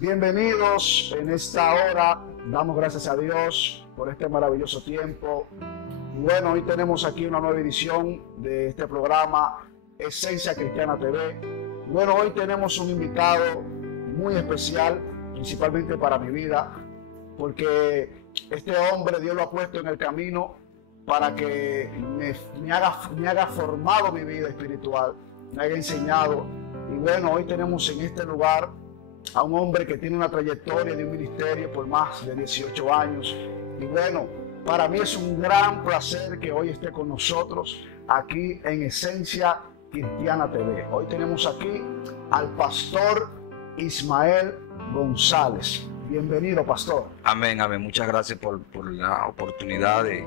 Bienvenidos en esta hora. Damos gracias a Dios por este maravilloso tiempo. Y bueno, hoy tenemos aquí una nueva edición de este programa Esencia Cristiana TV. Bueno, hoy tenemos un invitado muy especial, principalmente para mi vida, porque este hombre Dios lo ha puesto en el camino para que me haga formado mi vida espiritual, me haya enseñado. Y bueno, hoy tenemos en este lugar a un hombre que tiene una trayectoria de un ministerio por más de 18 años. Y bueno, para mí es un gran placer que hoy esté con nosotros aquí en Esencia Cristiana TV. Hoy tenemos aquí al pastor Ismael González. Bienvenido, pastor. Amén, amén. Muchas gracias por la oportunidad de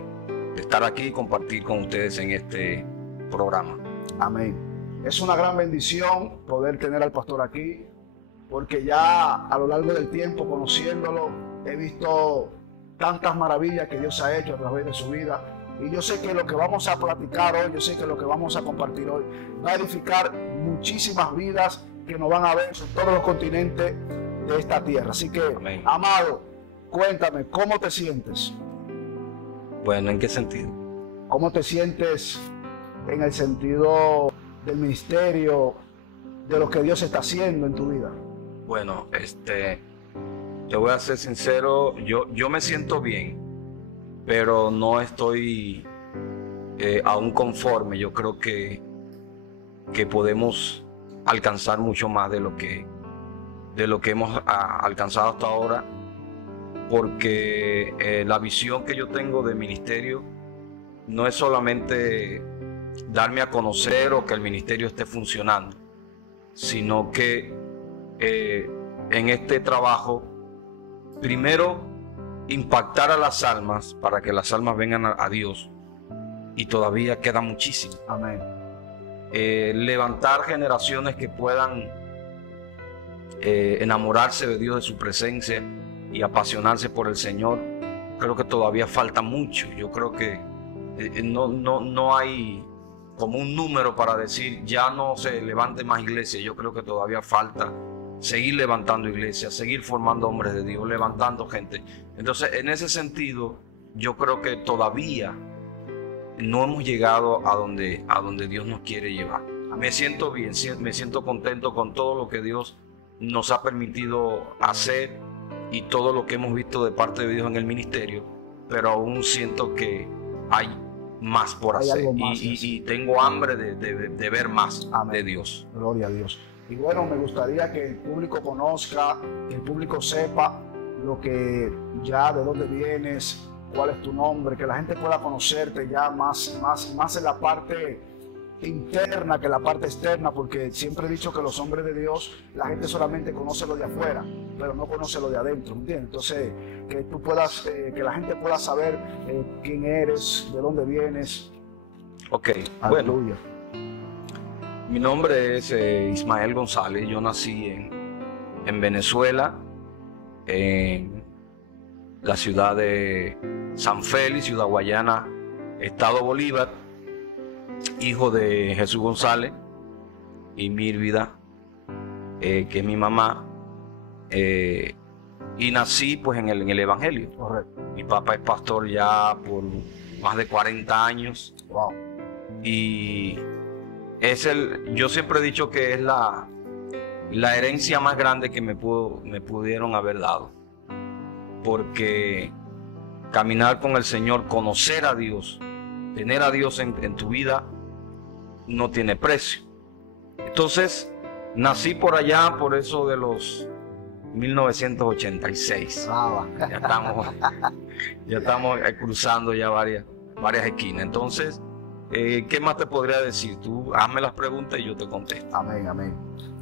estar aquí y compartir con ustedes en este programa. Amén. Es una gran bendición poder tener al pastor aquí, porque ya a lo largo del tiempo, conociéndolo, he visto tantas maravillas que Dios ha hecho a través de su vida. Y yo sé que lo que vamos a platicar hoy, yo sé que lo que vamos a compartir hoy va a edificar muchísimas vidas que nos van a ver en todos los continentes de esta tierra. Así que, amén. Amado, cuéntame, ¿cómo te sientes? Bueno, ¿en qué sentido? ¿Cómo te sientes en el sentido del ministerio, de lo que Dios está haciendo en tu vida? Bueno, te voy a ser sincero, yo me siento bien, pero no estoy aún conforme. Yo creo que podemos alcanzar mucho más de lo que hemos alcanzado hasta ahora, porque la visión que yo tengo de ministerio no es solamente darme a conocer o que el ministerio esté funcionando, sino que en este trabajo, primero, impactar a las almas para que las almas vengan a Dios, y todavía queda muchísimo. Amén. Levantar generaciones que puedan enamorarse de Dios, de su presencia y apasionarse por el Señor. Creo que todavía falta mucho. Yo creo que no hay como un número para decir ya no se levante más iglesias. Yo creo que todavía falta seguir levantando iglesias, seguir formando hombres de Dios, levantando gente. Entonces, en ese sentido, yo creo que todavía no hemos llegado a donde Dios nos quiere llevar. Me siento bien, me siento contento con todo lo que Dios nos ha permitido hacer y todo lo que hemos visto de parte de Dios en el ministerio, pero aún siento que hay más por hacer, y tengo hambre de ver más. Amén. De Dios. Gloria a Dios. Y bueno, me gustaría que el público conozca, que el público sepa lo que ya, de dónde vienes, cuál es tu nombre, que la gente pueda conocerte ya más en la parte interna que la parte externa, porque siempre he dicho que los hombres de Dios, la gente solamente conoce lo de afuera, pero no conoce lo de adentro, ¿entiendes? Entonces, que tú puedas, que la gente pueda saber quién eres, de dónde vienes. Ok, aleluya. Bueno, mi nombre es Ismael González. Yo nací en Venezuela, en la ciudad de San Félix, Ciudad Guayana, Estado Bolívar, hijo de Jesús González y Mírvida, que es mi mamá, y nací pues en el Evangelio. Correcto. Mi papá es pastor ya por más de 40 años. Wow. Y yo siempre he dicho que es la herencia más grande que me pudieron haber dado, porque caminar con el Señor, conocer a Dios, tener a Dios en tu vida no tiene precio. Entonces nací por allá, por eso de los 1986. Ya estamos cruzando ya varias esquinas. Entonces, ¿qué más te podría decir? Tú hazme las preguntas y yo te contesto. Amén, amén.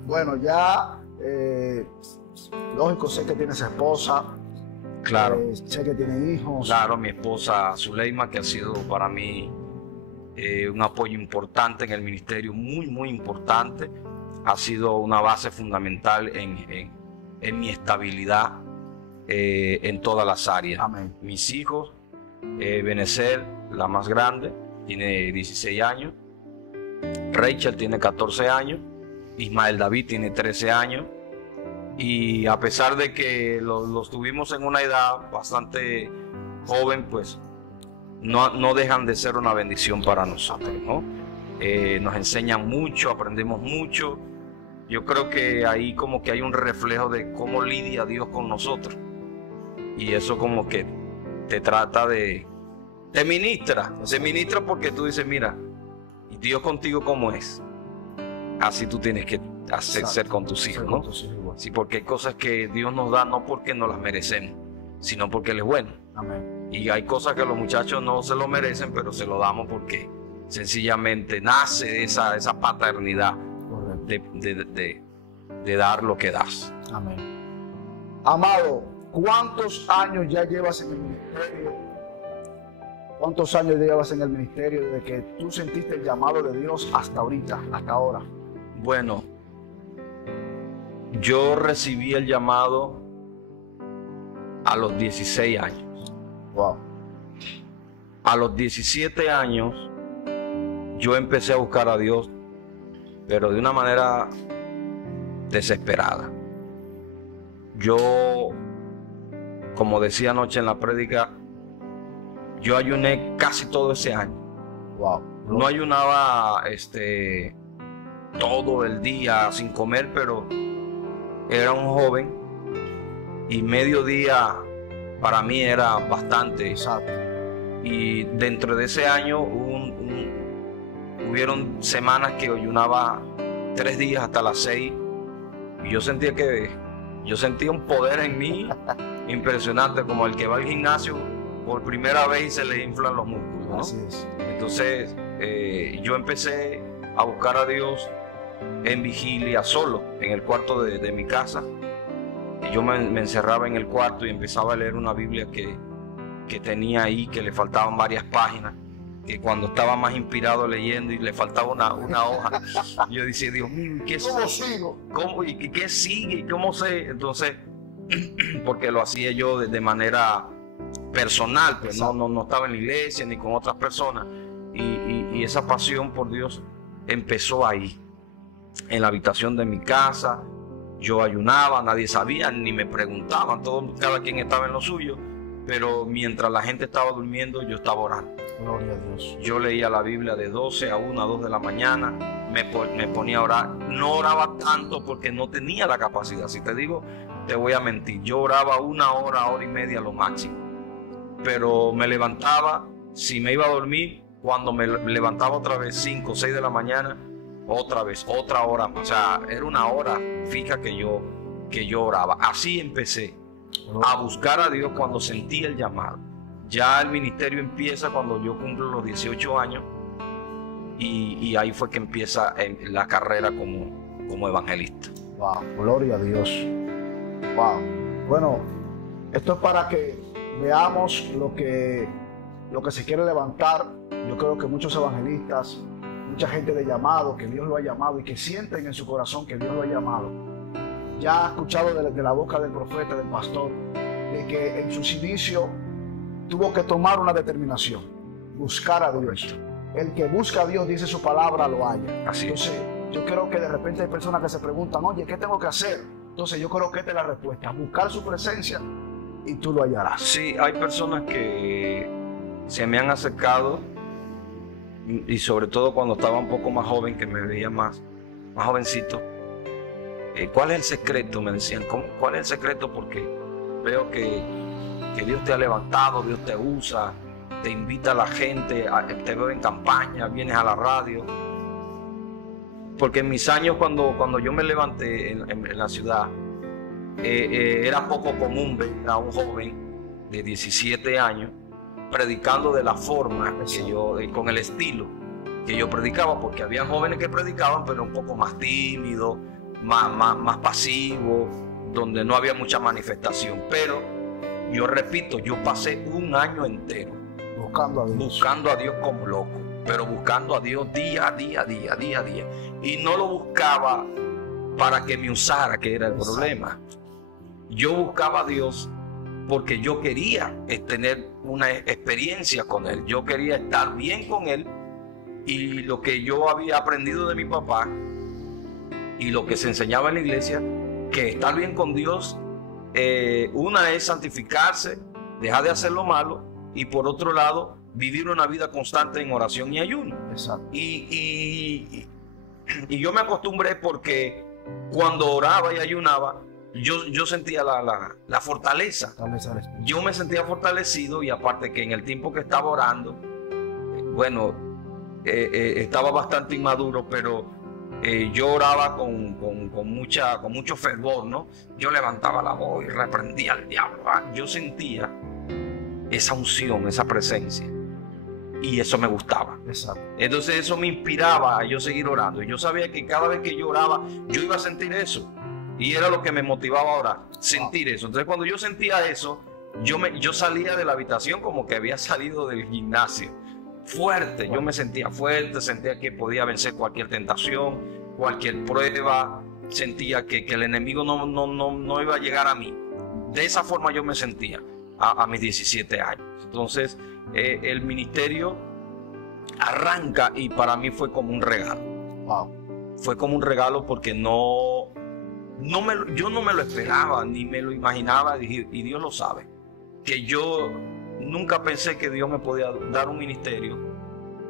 Bueno, ya lógico, sé que tienes esposa. Claro. Sé que tiene hijos. Claro, mi esposa Zuleima, que ha sido para mí un apoyo importante en el ministerio, muy, muy importante. Ha sido una base fundamental en mi estabilidad en todas las áreas. Amén. Mis hijos, Benecer, la más grande, tiene 16 años. Rachel tiene 14 años. Ismael David tiene 13 años. Y a pesar de que los tuvimos en una edad bastante joven, pues no dejan de ser una bendición para nosotros, ¿no? Nos enseñan mucho, aprendemos mucho. Yo creo que ahí como que hay un reflejo de cómo lidia Dios con nosotros. Y eso como que te trata te ministra porque tú dices, mira, Dios contigo como es. Así tú tienes que ser con tus hijos, ¿no? Sí, porque hay cosas que Dios nos da no porque nos las merecemos, sino porque Él es bueno. Amén. Y hay cosas que los muchachos no se lo merecen, pero se lo damos porque sencillamente nace de esa paternidad de dar lo que das. Amén. Amado, ¿cuántos años ya llevas en el ministerio? ¿Cuántos años llevas en el ministerio desde que tú sentiste el llamado de Dios hasta ahorita, hasta ahora? Bueno, yo recibí el llamado a los 16 años. Wow. A los 17 años yo empecé a buscar a Dios, pero de una manera desesperada. Yo, como decía anoche en la prédica, yo ayuné casi todo ese año. Wow. No ayunaba todo el día sin comer, pero era un joven y mediodía para mí era bastante. Exacto. Y dentro de ese año hubieron semanas que ayunaba 3 días hasta las 6 y yo sentía un poder en mí impresionante, como el que va al gimnasio por primera vez y se le inflan los músculos, ¿no? Así es. Entonces yo empecé a buscar a Dios en vigilia, solo en el cuarto de mi casa. Y yo me encerraba en el cuarto y empezaba a leer una Biblia que tenía ahí, que le faltaban varias páginas, que cuando estaba más inspirado leyendo y le faltaba una hoja, yo decía, Dios mío, ¿cómo sigo? ¿Y qué sigue? ¿Y cómo sé? Entonces, porque lo hacía yo de manera personal, pues no estaba en la iglesia ni con otras personas, y esa pasión por Dios empezó ahí, en la habitación de mi casa. Yo ayunaba, nadie sabía, ni me preguntaban, cada quien estaba en lo suyo, pero mientras la gente estaba durmiendo, yo estaba orando. Gloria a Dios. Yo leía la Biblia de 12 a 1, a 2 de la mañana, me ponía a orar. No oraba tanto porque no tenía la capacidad. Si te digo, te voy a mentir. Yo oraba 1 hora, 1 hora y media lo máximo. Pero me levantaba, si me iba a dormir, cuando me levantaba otra vez 5 o 6 de la mañana, otra vez, otra hora más. O sea, era una hora fija que yo oraba. Así empecé a buscar a Dios cuando sentí el llamado. Ya el ministerio empieza cuando yo cumplo los 18 años y ahí fue que empieza la carrera como evangelista. Wow, gloria a Dios. Wow. Bueno, esto es para que veamos lo que se quiere levantar. Yo creo que muchos evangelistas, mucha gente de llamado, que Dios lo ha llamado y que sienten en su corazón que Dios lo ha llamado, ya ha escuchado de la boca del profeta, del pastor, de que en sus inicios tuvo que tomar una determinación, buscar a Dios. El que busca a Dios, dice su palabra, lo halla. Así es. Entonces, yo creo que de repente hay personas que se preguntan, oye, ¿qué tengo que hacer? Entonces yo creo que esta es la respuesta, buscar su presencia y tú lo hallarás. Sí, hay personas que se me han acercado y sobre todo cuando estaba un poco más joven, que me veía más jovencito. ¿Cuál es el secreto? Me decían, ¿cuál es el secreto? Porque veo que Dios te ha levantado, Dios te usa, te invita a la gente, te veo en campaña, vienes a la radio. Porque en mis años, cuando yo me levanté en la ciudad, era poco común ver a un joven de 17 años predicando de la forma que yo, con el estilo que yo predicaba, porque había jóvenes que predicaban, pero un poco más tímidos, más pasivos, donde no había mucha manifestación. Pero yo repito, yo pasé un año entero buscando a Dios como loco, pero buscando a Dios día a día. Y no lo buscaba para que me usara, que era el problema. Yo buscaba a Dios porque yo quería tener una experiencia con Él. Yo quería estar bien con Él, y lo que yo había aprendido de mi papá y lo que se enseñaba en la iglesia, que estar bien con Dios, una es santificarse, dejar de hacer lo malo, y por otro lado, vivir una vida constante en oración y ayuno. Exacto. Y yo me acostumbré porque cuando oraba y ayunaba, yo sentía la fortaleza. Yo me sentía fortalecido, y aparte que en el tiempo que estaba orando, bueno, estaba bastante inmaduro, pero yo oraba con mucho fervor, ¿no? Yo levantaba la voz y reprendía al diablo. Yo sentía esa unción, esa presencia, y eso me gustaba. Exacto. Entonces eso me inspiraba a yo seguir orando, y yo sabía que cada vez que yo oraba, yo iba a sentir eso, y era lo que me motivaba a orar, sentir eso. Entonces cuando yo sentía eso, yo salía de la habitación como que había salido del gimnasio, fuerte. Yo me sentía fuerte, sentía que podía vencer cualquier tentación, cualquier prueba, sentía que el enemigo no iba a llegar a mí. De esa forma yo me sentía a mis 17 años. Entonces el ministerio arranca, y para mí fue como un regalo. Wow. Fue como un regalo porque yo no me lo esperaba, ni me lo imaginaba, y Dios lo sabe, que yo nunca pensé que Dios me podía dar un ministerio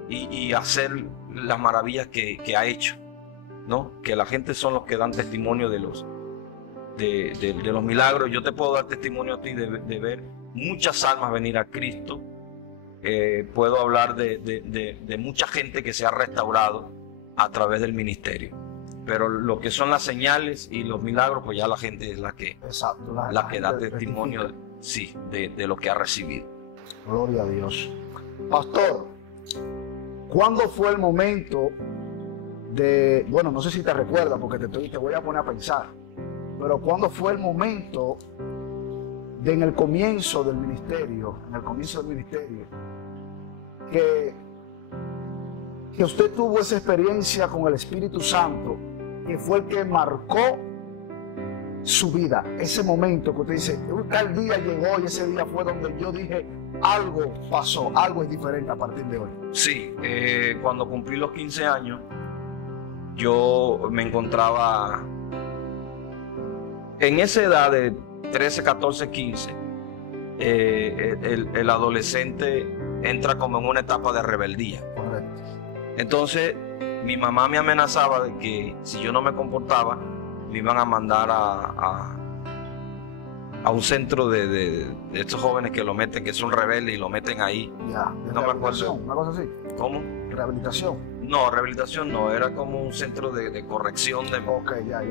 y hacer las maravillas que ha hecho, ¿no? Que la gente son los que dan testimonio de los milagros. Yo te puedo dar testimonio a ti de ver muchas almas venir a Cristo. Puedo hablar de mucha gente que se ha restaurado a través del ministerio. Pero lo que son las señales y los milagros, pues ya la gente es la que da testimonio, sí, de lo que ha recibido. Gloria a Dios. Pastor, ¿cuándo fue el momento de, bueno, no sé si te recuerdas porque te voy a poner a pensar, pero ¿cuándo fue el momento de en el comienzo del ministerio, que usted tuvo esa experiencia con el Espíritu Santo, que fue el que marcó su vida? Ese momento que usted dice, un tal día llegó y ese día fue donde yo dije, algo pasó, algo es diferente a partir de hoy. Sí, cuando cumplí los 15 años, yo me encontraba en esa edad de 13, 14, 15. El adolescente entra como en una etapa de rebeldía. Correcto. Entonces mi mamá me amenazaba de que si yo no me comportaba, me iban a mandar a un centro de estos jóvenes que lo meten, que son rebeldes, y lo meten ahí. Ya, no me acuerdo. Una cosa así. ¿Cómo? Rehabilitación. No, rehabilitación no, era como un centro de corrección de... Ok, ya.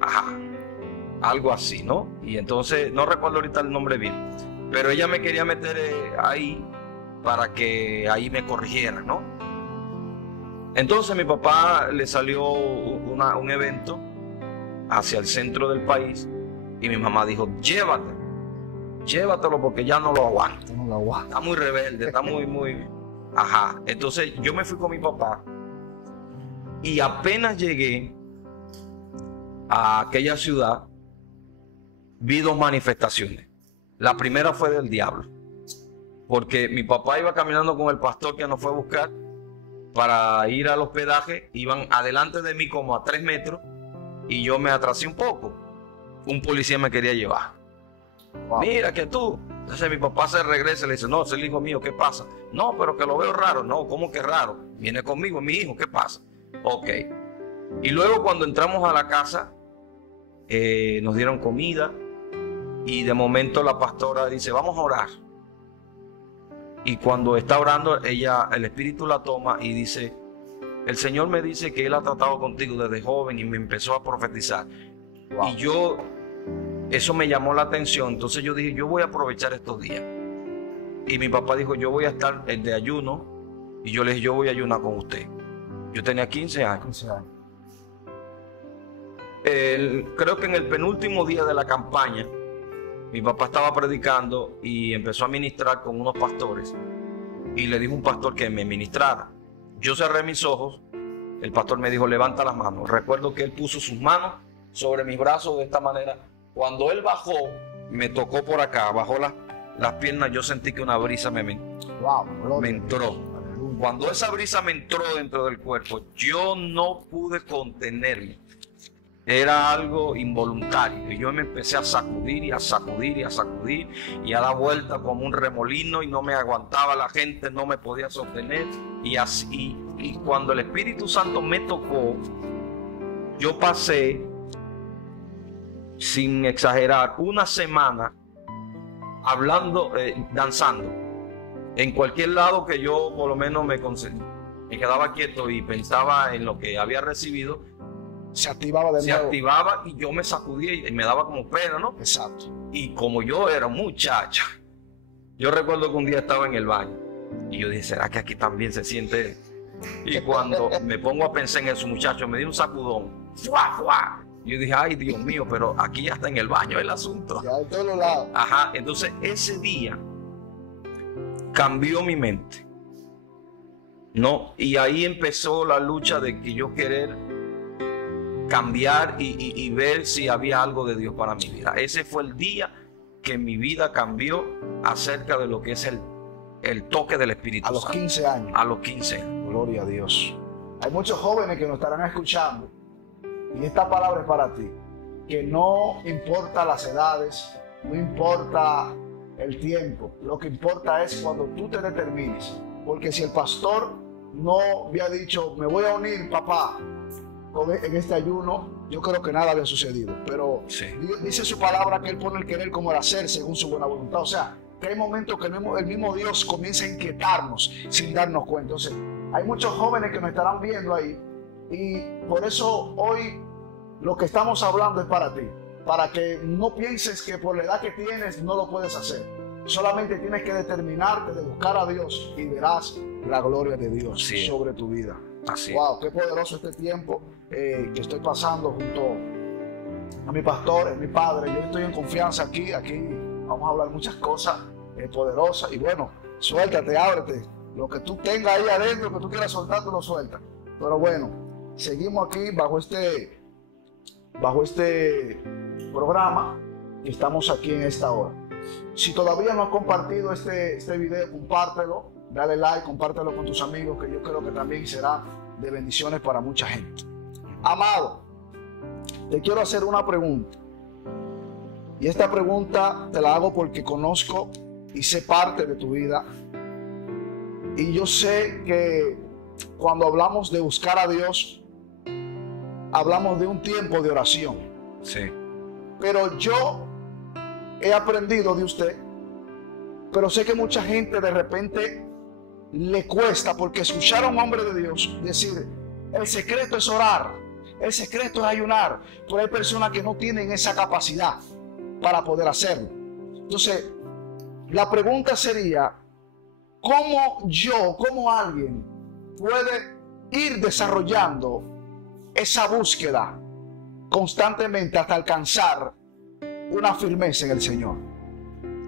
Ajá, algo así, ¿no? Y entonces, no recuerdo ahorita el nombre bien, pero ella me quería meter ahí para que ahí me corrigiera, ¿no? Entonces mi papá le salió un evento hacia el centro del país, y mi mamá dijo, llévatelo porque ya no lo aguanto. No lo aguanto. Está muy rebelde, está muy... Ajá. Entonces yo me fui con mi papá, y apenas llegué a aquella ciudad, vi dos manifestaciones. La primera fue del diablo, porque mi papá iba caminando con el pastor que nos fue a buscar para ir al hospedaje. Iban adelante de mí como a 3 metros, y yo me atrasé un poco. Un policía me quería llevar. Wow. Mira que tú. Entonces mi papá se regresa y le dice, no, es el hijo mío, ¿qué pasa? No, pero que lo veo raro. No, ¿cómo que raro? Viene conmigo, es mi hijo, ¿qué pasa? Ok. Y luego cuando entramos a la casa, nos dieron comida, y de momento la pastora dice, vamos a orar. Y cuando está orando, el Espíritu la toma y dice, el Señor me dice que Él ha tratado contigo desde joven, y me empezó a profetizar. Wow. Y eso me llamó la atención. Entonces yo dije, yo voy a aprovechar estos días. Y mi papá dijo, yo voy a estar de ayuno. Y yo le dije, yo voy a ayunar con usted. Yo tenía 15 años. 15 años. Creo que en el penúltimo día de la campaña, mi papá estaba predicando y empezó a ministrar con unos pastores, y le dijo a un pastor que me ministrara. Yo cerré mis ojos, el pastor me dijo, levanta las manos. Recuerdo que él puso sus manos sobre mis brazos de esta manera. Cuando él bajó, me tocó por acá, bajó las piernas, yo sentí que una brisa me entró. Cuando esa brisa me entró dentro del cuerpo, yo no pude contenerme. Era algo involuntario. Y yo me empecé a sacudir y a sacudir y a sacudir y a dar vuelta como un remolino y no me aguantaba la gente, no me podía sostener. Y así, y cuando el Espíritu Santo me tocó, yo pasé, sin exagerar, una semana hablando, danzando. En cualquier lado que yo por lo menos me quedaba quieto y pensaba en lo que había recibido, se activaba de nuevo. Se activaba y yo me sacudía y me daba como pena, ¿no? Exacto. Y como yo era un muchacho, yo recuerdo que un día estaba en el baño y yo dije, ¿será que aquí también se siente? Y cuando me pongo a pensar en eso, muchacho, me dio un sacudón. ¡Fua, fua! Yo dije, ay, Dios mío, pero aquí ya está en el baño el asunto. Ya de todos lados. Ajá, entonces ese día cambió mi mente, ¿no? Y ahí empezó la lucha de que yo querer cambiar y ver si había algo de Dios para mi vida. Ese fue el día que mi vida cambió acerca de lo que es el toque del Espíritu Santo. A los 15 años. A los 15 años. Gloria a Dios. Hay muchos jóvenes que nos estarán escuchando y esta palabra es para ti. Que no importa las edades, no importa el tiempo, lo que importa es cuando tú te determines. Porque si el pastor no había dicho, me voy a unir, papá, en este ayuno, yo creo que nada había sucedido. Pero sí, dice su palabra que Él pone el querer como el hacer según su buena voluntad. O sea, que hay momentos que el mismo Dios comienza a inquietarnos sin darnos cuenta. Entonces, hay muchos jóvenes que nos estarán viendo ahí y por eso hoy lo que estamos hablando es para ti. Para que no pienses que por la edad que tienes no lo puedes hacer. Solamente tienes que determinarte de buscar a Dios y verás la gloria de Dios sobre tu vida. Así. Wow, qué poderoso este tiempo que estoy pasando junto a mi pastor, es mi padre. Yo estoy en confianza aquí vamos a hablar muchas cosas poderosas. Y bueno, suéltate, ábrete. Lo que tú tengas ahí adentro, que tú quieras soltar, tú lo sueltas. Pero bueno, seguimos aquí bajo este programa y estamos aquí en esta hora. Si todavía no has compartido este video, compártelo, dale like, compártelo con tus amigos, que yo creo que también será de bendiciones para mucha gente. Amado, te quiero hacer una pregunta. Y esta pregunta te la hago porque conozco y sé parte de tu vida. Y yo sé que cuando hablamos de buscar a Dios, hablamos de un tiempo de oración. Sí. Pero yo he aprendido de usted, pero sé que mucha gente de repente le cuesta, porque escuchar a un hombre de Dios decir, el secreto es orar, el secreto es ayunar, pero hay personas que no tienen esa capacidad para poder hacerlo. Entonces, la pregunta sería, ¿cómo alguien puede ir desarrollando esa búsqueda constantemente hasta alcanzar una firmeza en el Señor?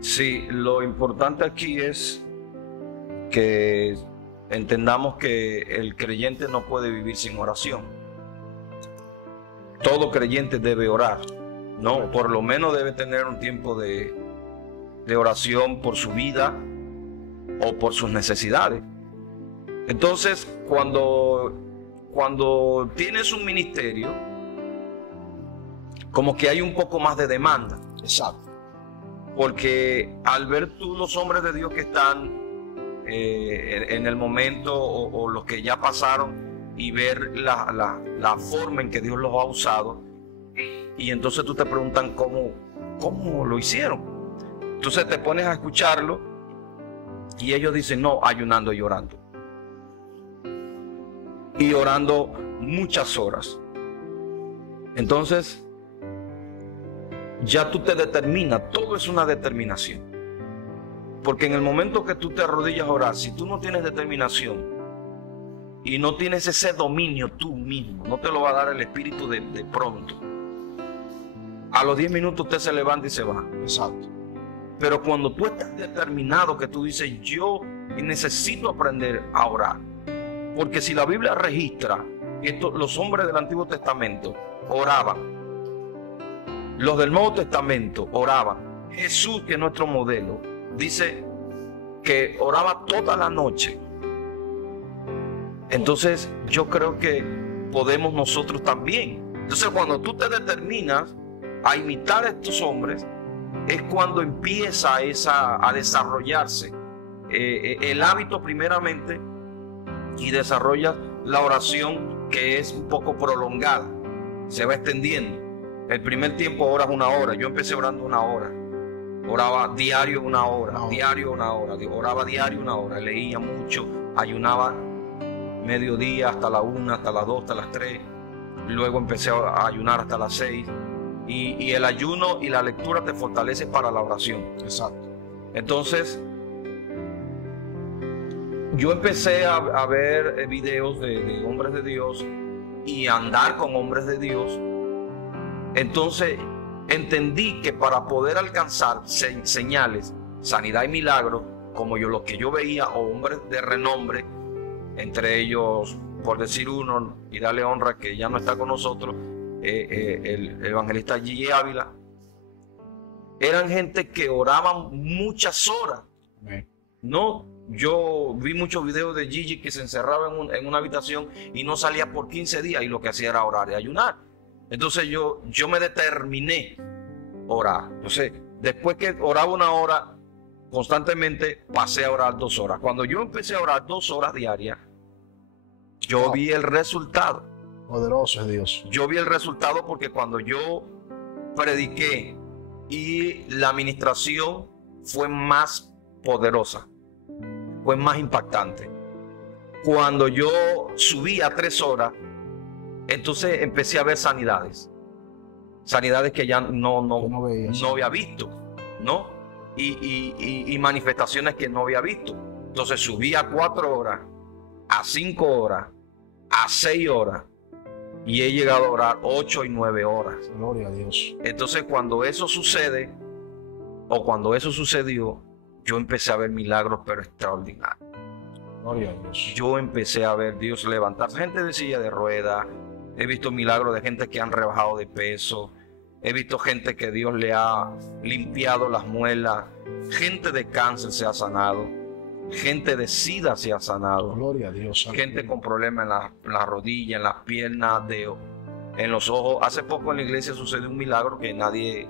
Sí, lo importante aquí es que entendamos que el creyente no puede vivir sin oración. Todo creyente debe orar, ¿no? Por lo menos debe tener un tiempo de oración por su vida o por sus necesidades. Entonces, cuando tienes un ministerio, como que hay un poco más de demanda. Exacto. Porque al ver tú los hombres de Dios que están en el momento o los que ya pasaron y ver la forma en que Dios los ha usado, y entonces tú te preguntan cómo lo hicieron. Entonces te pones a escucharlo y ellos dicen, no, ayunando y orando. Y orando muchas horas. Entonces, ya tú te determinas, todo es una determinación. Porque en el momento que tú te arrodillas a orar, si tú no tienes determinación y no tienes ese dominio tú mismo, no te lo va a dar el Espíritu de pronto. A los 10 minutos usted se levanta y se va. Exacto. Pero cuando tú estás determinado, que tú dices, yo necesito aprender a orar. Porque si la Biblia registra que los hombres del Antiguo Testamento oraban, los del Nuevo Testamento oraban, Jesús, que es nuestro modelo, dice que oraba toda la noche. Entonces yo creo que podemos nosotros también Entonces cuando tú te determinas a imitar a estos hombres, es cuando empieza a desarrollarse el hábito primeramente, y desarrollas la oración, que es un poco prolongada, se va extendiendo. El primer tiempo oras 1 hora. Yo empecé orando 1 hora. Oraba diario 1 hora, diario 1 hora, oraba diario 1 hora, leía mucho, ayunaba mediodía hasta la 1, hasta las 2, hasta las 3. Luego empecé a ayunar hasta las 6. Y el ayuno y la lectura te fortalece para la oración. Exacto. Entonces, yo empecé a ver videos de hombres de Dios y a andar con hombres de Dios. Entonces entendí que para poder alcanzar señales, sanidad y milagros, como lo que yo veía, o hombres de renombre, entre ellos, por decir uno, y darle honra que ya no está con nosotros, el evangelista Gigi Ávila, eran gente que oraban muchas horas. No, yo vi muchos videos de Gigi que se encerraba en una habitación y no salía por 15 días, y lo que hacía era orar y ayunar. Entonces yo me determiné a orar. Entonces, después que oraba 1 hora constantemente, pasé a orar 2 horas. Cuando yo empecé a orar 2 horas diarias, yo vi el resultado. Poderoso es Dios. Yo vi el resultado, porque cuando yo prediqué y la administración fue más poderosa, fue más impactante. Cuando yo subí a 3 horas, entonces empecé a ver sanidades que ya no había visto, ¿no? Y manifestaciones que no había visto. Entonces subí a 4 horas, a 5 horas, a 6 horas, y he llegado a orar 8 y 9 horas. Gloria a Dios. Entonces cuando eso sucede, o cuando eso sucedió, yo empecé a ver milagros, pero extraordinarios. Gloria a Dios. Yo empecé a ver Dios levantar gente de silla de ruedas. He visto milagros de gente que han rebajado de peso. He visto gente que Dios le ha limpiado las muelas. Gente de cáncer se ha sanado. Gente de sida se ha sanado. Gloria a Dios. Gente con problemas en la rodilla, en las piernas, en los ojos. Hace poco en la iglesia sucedió un milagro que nadie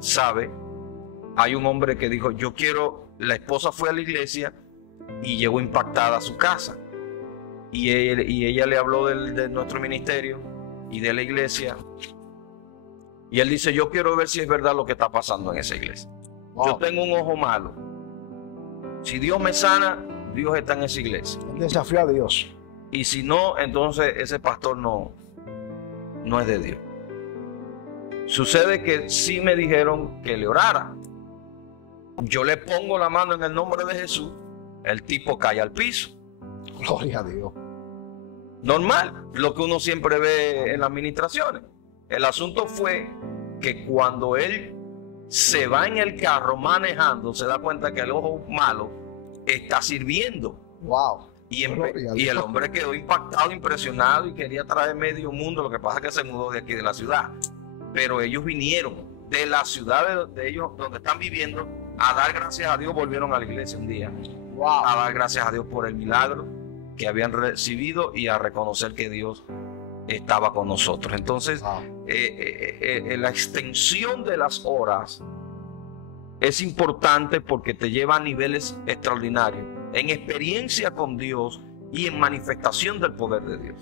sabe. Hay un hombre que dijo, la esposa fue a la iglesia y llegó impactada a su casa. Y ella le habló de nuestro ministerio y de la iglesia. Y él dice, yo quiero ver si es verdad lo que está pasando en esa iglesia. Wow. Yo tengo un ojo malo. Si Dios me sana, Dios está en esa iglesia. El desafío a Dios. Y si no, entonces ese pastor no es de Dios. Sucede que sí me dijeron que le orara. Yo le pongo la mano en el nombre de Jesús. El tipo cae al piso. Gloria a Dios. Normal, lo que uno siempre ve en las administraciones. El asunto fue que cuando él se va en el carro manejando, se da cuenta que el ojo malo está sirviendo. Wow. Y el hombre quedó impactado, impresionado, y quería traer medio mundo. Lo que pasa es que se mudó de aquí, de la ciudad. Pero ellos vinieron de la ciudad de ellos, donde están viviendo, a dar gracias a Dios. Volvieron a la iglesia un día. Wow. A dar gracias a Dios por el milagro que habían recibido y a reconocer que Dios estaba con nosotros. Entonces, la extensión de las horas es importante porque te lleva a niveles extraordinarios, en experiencia con Dios y en manifestación del poder de Dios.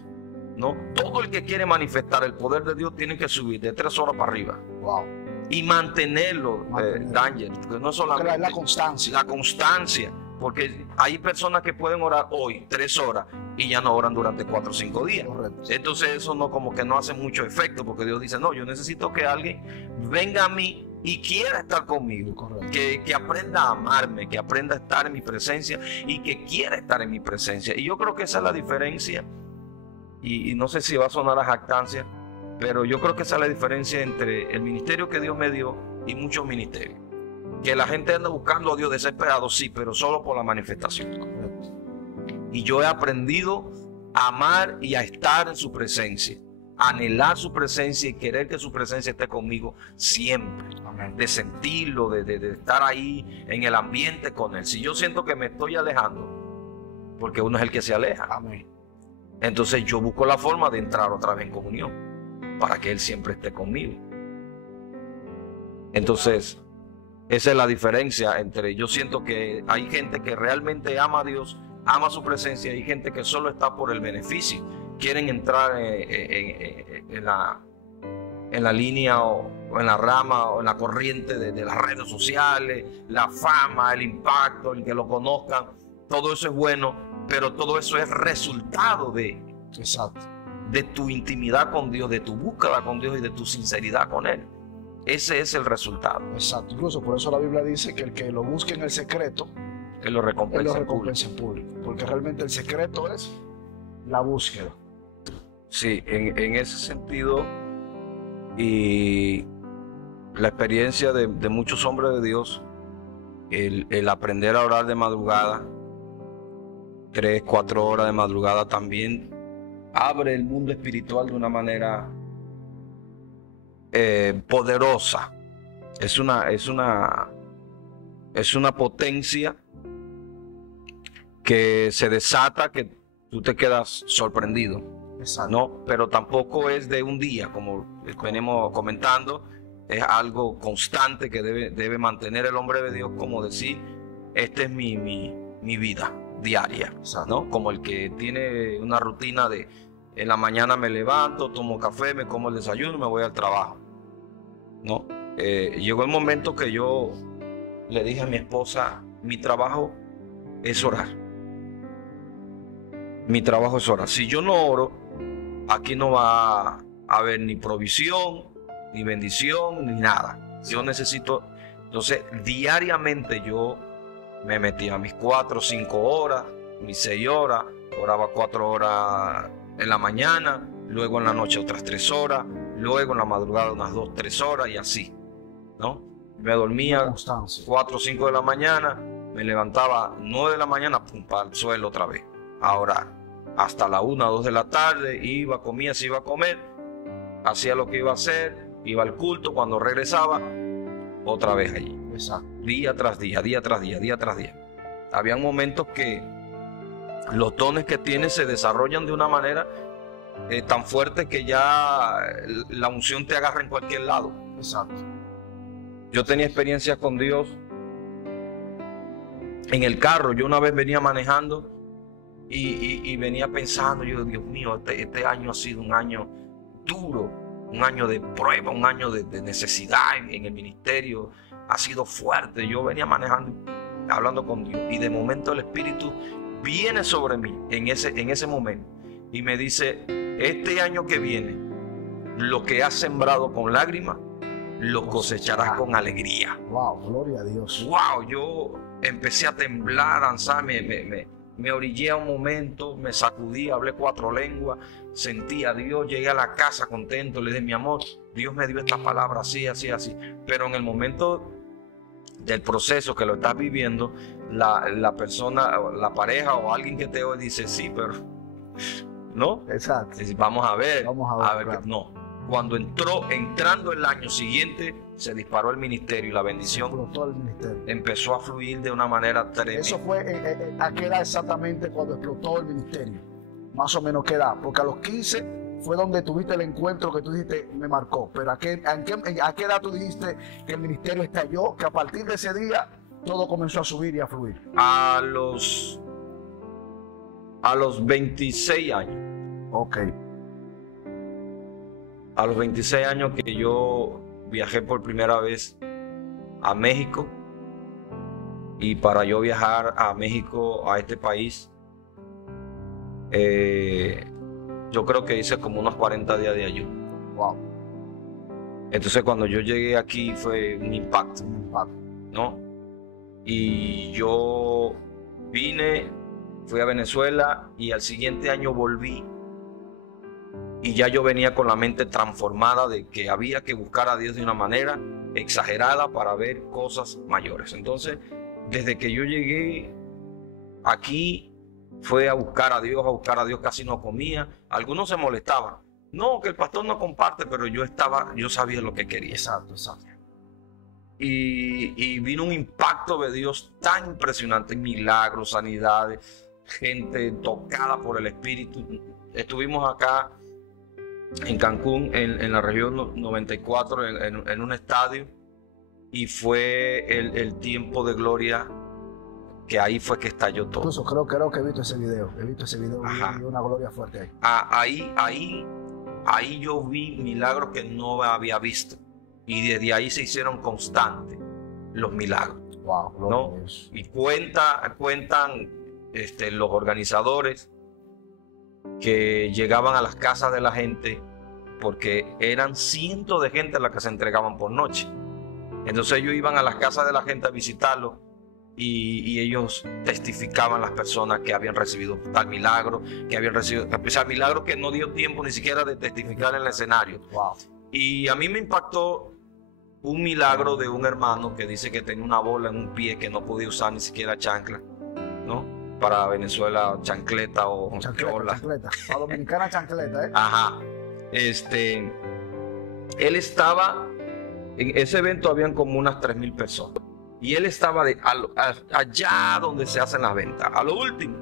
¿No? Todo el que quiere manifestar el poder de Dios tiene que subir de 3 horas para arriba. Wow. Y mantenerlo, Daniel, porque no solamente la constancia. La constancia, porque hay personas que pueden orar hoy 3 horas y ya no oran durante 4 o 5 días. Correcto. Entonces eso no, como que no hace mucho efecto, porque Dios dice, no, yo necesito que alguien venga a mí y quiera estar conmigo, que aprenda a amarme, que aprenda a estar en mi presencia y que quiera estar en mi presencia. Y yo creo que esa es la diferencia, y no sé si va a sonar a jactancia, pero yo creo que esa es la diferencia entre el ministerio que Dios me dio y muchos ministerios. Que la gente anda buscando a Dios desesperado, sí, pero solo por la manifestación. Correcto. Y yo he aprendido a amar y a estar en su presencia, a anhelar su presencia y querer que su presencia esté conmigo siempre. Amén. De sentirlo, de estar ahí en el ambiente con Él. Si yo siento que me estoy alejando, porque uno es el que se aleja. Amén. Entonces yo busco la forma de entrar otra vez en comunión. para que Él siempre esté conmigo. Entonces, esa es la diferencia entre, yo siento que hay gente que realmente ama a Dios, ama su presencia, y hay gente que solo está por el beneficio. Quieren entrar en la línea o en la rama o en la corriente de las redes sociales, la fama, el impacto, el que lo conozcan. Todo eso es bueno, pero todo eso es resultado de tu intimidad con Dios, de tu búsqueda con Dios y de tu sinceridad con Él. Ese es el resultado. Exacto. Incluso por eso la Biblia dice que el que lo busque en el secreto, Él lo recompensa en público. Porque realmente el secreto es la búsqueda. Sí, en ese sentido, y la experiencia de muchos hombres de Dios, el aprender a orar de madrugada, 3, 4 horas de madrugada, también abre el mundo espiritual de una manera poderosa. Es una potencia que se desata, que tú te quedas sorprendido, ¿no? Pero tampoco es de un día, como venimos comentando. Es algo constante que debe mantener el hombre de Dios, como decir, esta es mi vida diaria, ¿no? Como el que tiene una rutina de en la mañana me levanto, tomo café, me como el desayuno y me voy al trabajo, ¿no? Llegó el momento que yo le dije a mi esposa, mi trabajo es orar. Mi trabajo es orar. Si yo no oro, aquí no va a haber ni provisión, ni bendición, ni nada. Yo necesito. Entonces, diariamente yo me metía a mis 4 o 5 horas, mis 6 horas, oraba 4 horas en la mañana, luego en la noche otras 3 horas, luego en la madrugada unas 2 o 3 horas y así, ¿no? Me dormía 4 o 5 de la mañana, me levantaba 9 de la mañana, pum, para el suelo otra vez, a orar. Hasta la 1 o 2 de la tarde, iba, comía, se iba a comer, hacía lo que iba a hacer, iba al culto, cuando regresaba, otra vez allí. Exacto. Día tras día, día tras día, día tras día. Habían momentos que los dones que tienes se desarrollan de una manera tan fuerte que ya la unción te agarra en cualquier lado. Exacto. Yo tenía experiencias con Dios en el carro. Yo una vez venía manejando y venía pensando, yo, Dios mío, este año ha sido un año duro, un año de prueba, un año de necesidad en el ministerio. Ha sido fuerte. Yo venía manejando, hablando con Dios, y de momento el Espíritu viene sobre mí en ese momento y me dice, este año que viene, lo que has sembrado con lágrimas, lo cosecharás con alegría. Wow, gloria a Dios. Wow, yo empecé a temblar, a danzar, me orillé a un momento, me sacudí, hablé 4 lenguas, sentí a Dios, llegué a la casa contento, le dije, mi amor, Dios me dio esta palabra así, así, así. Pero en el momento del proceso que lo estás viviendo, la persona, la pareja o alguien que te oye dice, sí, pero no. Exacto. Vamos a ver, claro. no. Cuando entrando el año siguiente, se disparó el ministerio y la bendición Explotó el ministerio. empezó a fluir de una manera tremenda. Eso fue a qué edad exactamente cuando explotó el ministerio. Más o menos qué edad, porque a los 15 fue donde tuviste el encuentro que tú dijiste, me marcó. Pero ¿a qué edad tú dijiste que el ministerio estalló? Que a partir de ese día todo comenzó a subir y a fluir. A los 26 años. Ok. A los 26 años que yo viajé por primera vez a México. Y para yo viajar a México, a este país, yo creo que hice como unos 40 días de ayuno. Wow. Entonces cuando yo llegué aquí fue un impacto, ¿no? Y yo vine, fui a Venezuela y al siguiente año volví. Y ya yo venía con la mente transformada de que había que buscar a Dios de una manera exagerada para ver cosas mayores. Entonces, desde que yo llegué aquí, fue a buscar a Dios, casi no comía. Algunos se molestaban. No, que el pastor no comparte, pero yo sabía lo que quería. Exacto, exacto. Y vino un impacto de Dios tan impresionante, milagros, sanidades, gente tocada por el Espíritu. Estuvimos acá en Cancún, en la región 94, en un estadio, y fue el tiempo de gloria, que ahí fue que estalló todo. Incluso creo que he visto ese video, vi una gloria fuerte ahí. Ahí yo vi milagros que no había visto, y desde ahí se hicieron constantes los milagros. Wow, ¿no? Y cuentan los organizadores que llegaban a las casas de la gente, porque eran cientos de gente las que se entregaban por noche. Entonces ellos iban a las casas de la gente a visitarlos, y ellos testificaban las personas que habían recibido tal milagro, que habían recibido, o sea, milagro que no dio tiempo ni siquiera de testificar en el escenario. Wow. Y a mí me impactó un milagro de un hermano que dice que tenía una bola en un pie que no podía usar ni siquiera chancla, ¿no? Para Venezuela, chancleta o chola. Chancleta. A dominicana chancleta, ¿eh? Ajá. Él estaba, en ese evento habían como unas 3,000 personas. Y él estaba allá donde se hacen las ventas, a lo último.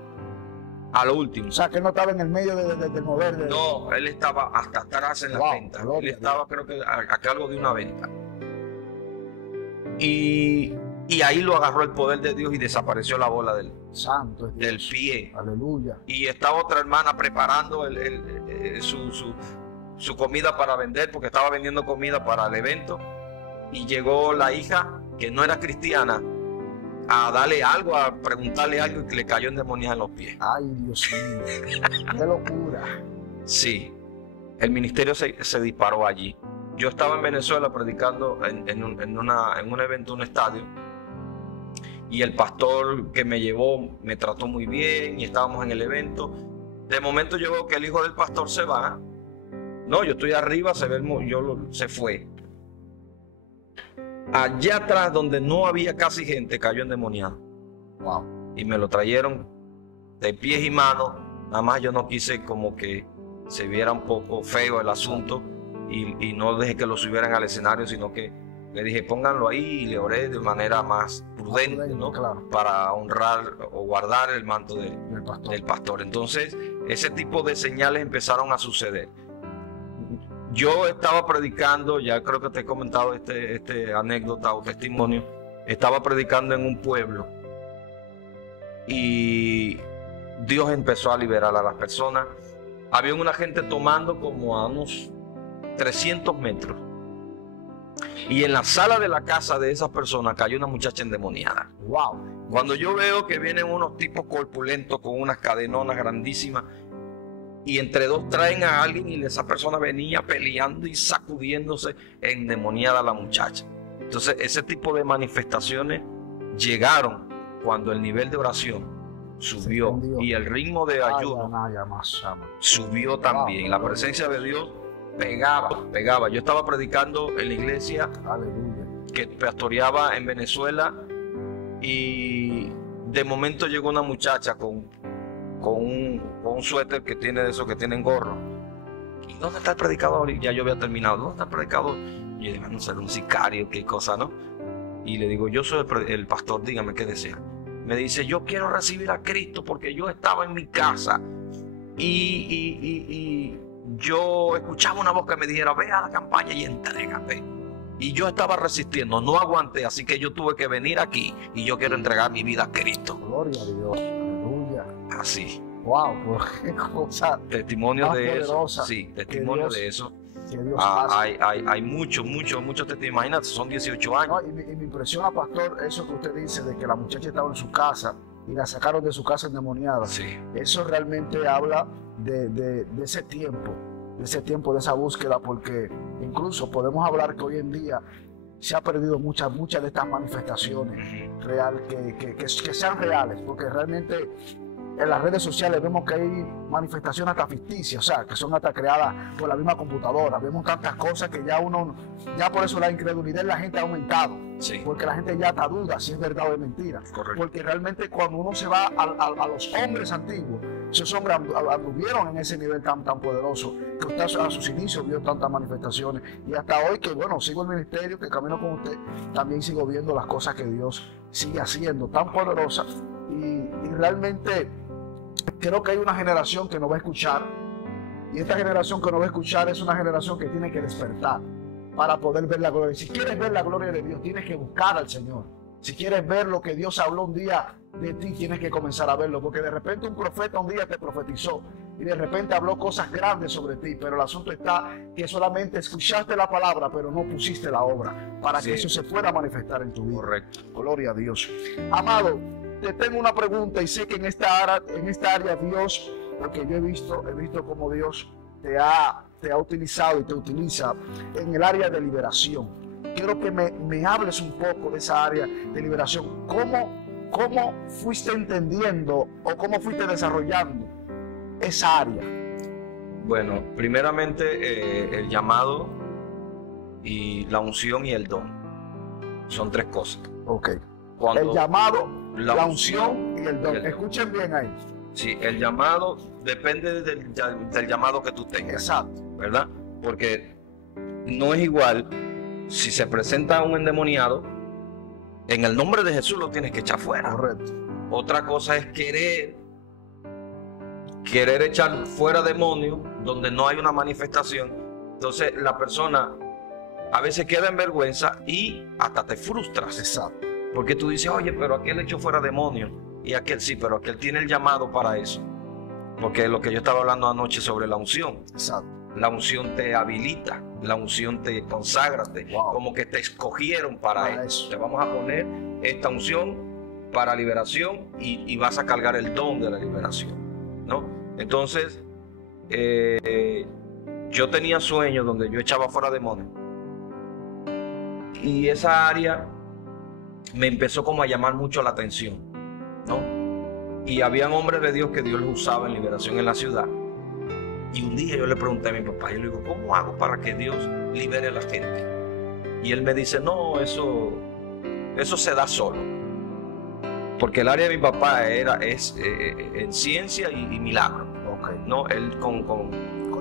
O sea, que él no estaba en el medio del mover. No, él estaba hasta atrás en las ventas. Él estaba, creo que, a cargo de una venta. Y ahí lo agarró el poder de Dios y desapareció la bola del pie. Aleluya. Y estaba otra hermana preparando su comida para vender, porque estaba vendiendo comida para el evento. Y llegó la hija, que no era cristiana, a darle algo, a preguntarle algo, y que le cayó endemoniada en los pies. Ay, Dios mío. Qué locura. Sí, el ministerio se disparó allí. Yo estaba en Venezuela predicando en un evento, un estadio, y el pastor que me llevó me trató muy bien y estábamos en el evento. De momento yo veo que el hijo del pastor se va. No, yo estoy arriba, se fue. Allá atrás, donde no había casi gente, cayó endemoniado. Wow. Y me lo trajeron de pies y manos. Nada más yo no quise como que se viera un poco feo el asunto, y no dejé que lo subieran al escenario, sino que le dije, pónganlo ahí, y le oré de manera más prudente, ¿no? Claro. Para honrar o guardar el manto del pastor. Entonces, ese tipo de señales empezaron a suceder. Yo estaba predicando, ya creo que te he comentado este anécdota o testimonio. Estaba predicando en un pueblo, y Dios empezó a liberar a las personas. Había una gente tomando como a unos 300 metros. Y en la sala de la casa de esas personas cayó una muchacha endemoniada. Wow. Cuando yo veo que vienen unos tipos corpulentos con unas cadenonas grandísimas, y entre dos traen a alguien, y esa persona venía peleando y sacudiéndose, endemoniada la muchacha. Entonces, ese tipo de manifestaciones llegaron cuando el nivel de oración subió, y el ritmo de ayuno subió también. Wow. La presencia de Dios pegaba. Yo estaba predicando en la iglesia, aleluya, que pastoreaba en Venezuela, y de momento llegó una muchacha con un suéter que tiene de esos que tienen gorro. ¿Y dónde está el predicador? Y ya yo había terminado. ¿Dónde está el predicador? Y yo digo, no sé, un sicario, qué cosa, ¿no? Y le digo, yo soy el pastor, dígame qué desea. Me dice, yo quiero recibir a Cristo, porque yo estaba en mi casa y yo escuchaba una voz que me dijera, ve a la campaña y entrégate. Y yo estaba resistiendo, no aguanté, así que yo tuve que venir aquí, y yo quiero entregar mi vida a Cristo. Gloria a Dios, aleluya. Así. Wow, qué cosa. Testimonio de eso. Sí, testimonio de eso. Hay muchos testimonios. Imagínate, son 18 años. No, y me impresiona, pastor, eso que usted dice de que la muchacha estaba en su casa y la sacaron de su casa endemoniada. Sí. Eso realmente habla de ese tiempo, de esa búsqueda, porque incluso podemos hablar que hoy en día se ha perdido muchas de estas manifestaciones real, que sean reales, porque realmente en las redes sociales vemos que hay manifestaciones hasta ficticias, o sea, que son hasta creadas por la misma computadora. Vemos tantas cosas que ya por eso la incredulidad en la gente ha aumentado. Sí. Porque la gente ya está duda si es verdad o es mentira. Correcto. Porque realmente cuando uno se va a los hombres antiguos, esos hombres anduvieron en ese nivel tan poderoso, que usted a sus inicios vio tantas manifestaciones. Y hasta hoy que, bueno, sigo el ministerio, que camino con usted, también sigo viendo las cosas que Dios sigue haciendo, tan poderosas. Y realmente creo que hay una generación que nos va a escuchar Y esta generación que nos va a escuchar es una generación que tiene que despertar para poder ver la gloria. Si quieres ver la gloria de Dios, tienes que buscar al Señor. Si quieres ver lo que Dios habló un día de ti, tienes que comenzar a verlo, porque de repente un profeta un día te profetizó y de repente habló cosas grandes sobre ti, pero el asunto está que solamente escuchaste la palabra, pero no pusiste la obra para que eso se pueda manifestar en tu vida. Correcto. Gloria a Dios. Amado, te tengo una pregunta y sé que en esta área Dios, porque yo he visto cómo Dios te ha utilizado y te utiliza en el área de liberación. Quiero que me hables un poco de esa área de liberación. ¿Cómo fuiste entendiendo o cómo fuiste desarrollando esa área? Bueno, primeramente el llamado y la unción y el don. Son tres cosas. Ok. Cuando el llamado, la unción y el don. Escuchen bien ahí. Sí, el llamado depende del llamado que tú tengas. Exacto. ¿Verdad? Porque no es igual si se presenta un endemoniado, en el nombre de Jesús lo tienes que echar fuera. Correcto. Otra cosa es querer echar fuera demonios donde no hay una manifestación. Entonces la persona a veces queda en vergüenza y hasta te frustras. Exacto. Porque tú dices, oye, pero aquel echó fuera demonios. Y aquel sí, pero aquel tiene el llamado para eso. Porque es lo que yo estaba hablando anoche sobre la unción. Exacto. La unción te habilita, la unción te consagra, como que te escogieron para eso. Te vamos a poner esta unción para liberación y vas a cargar el don de la liberación, ¿no? Entonces, yo tenía sueños donde yo echaba fuera demonios. Y esa área me empezó como a llamar mucho la atención, ¿no? Y habían hombres de Dios que Dios los usaba en liberación en la ciudad. Y un día yo le pregunté a mi papá, yo le digo, ¿cómo hago para que Dios libere a la gente? Y él me dice, no, eso se da solo. Porque el área de mi papá es en ciencia y milagro. Okay. No, él con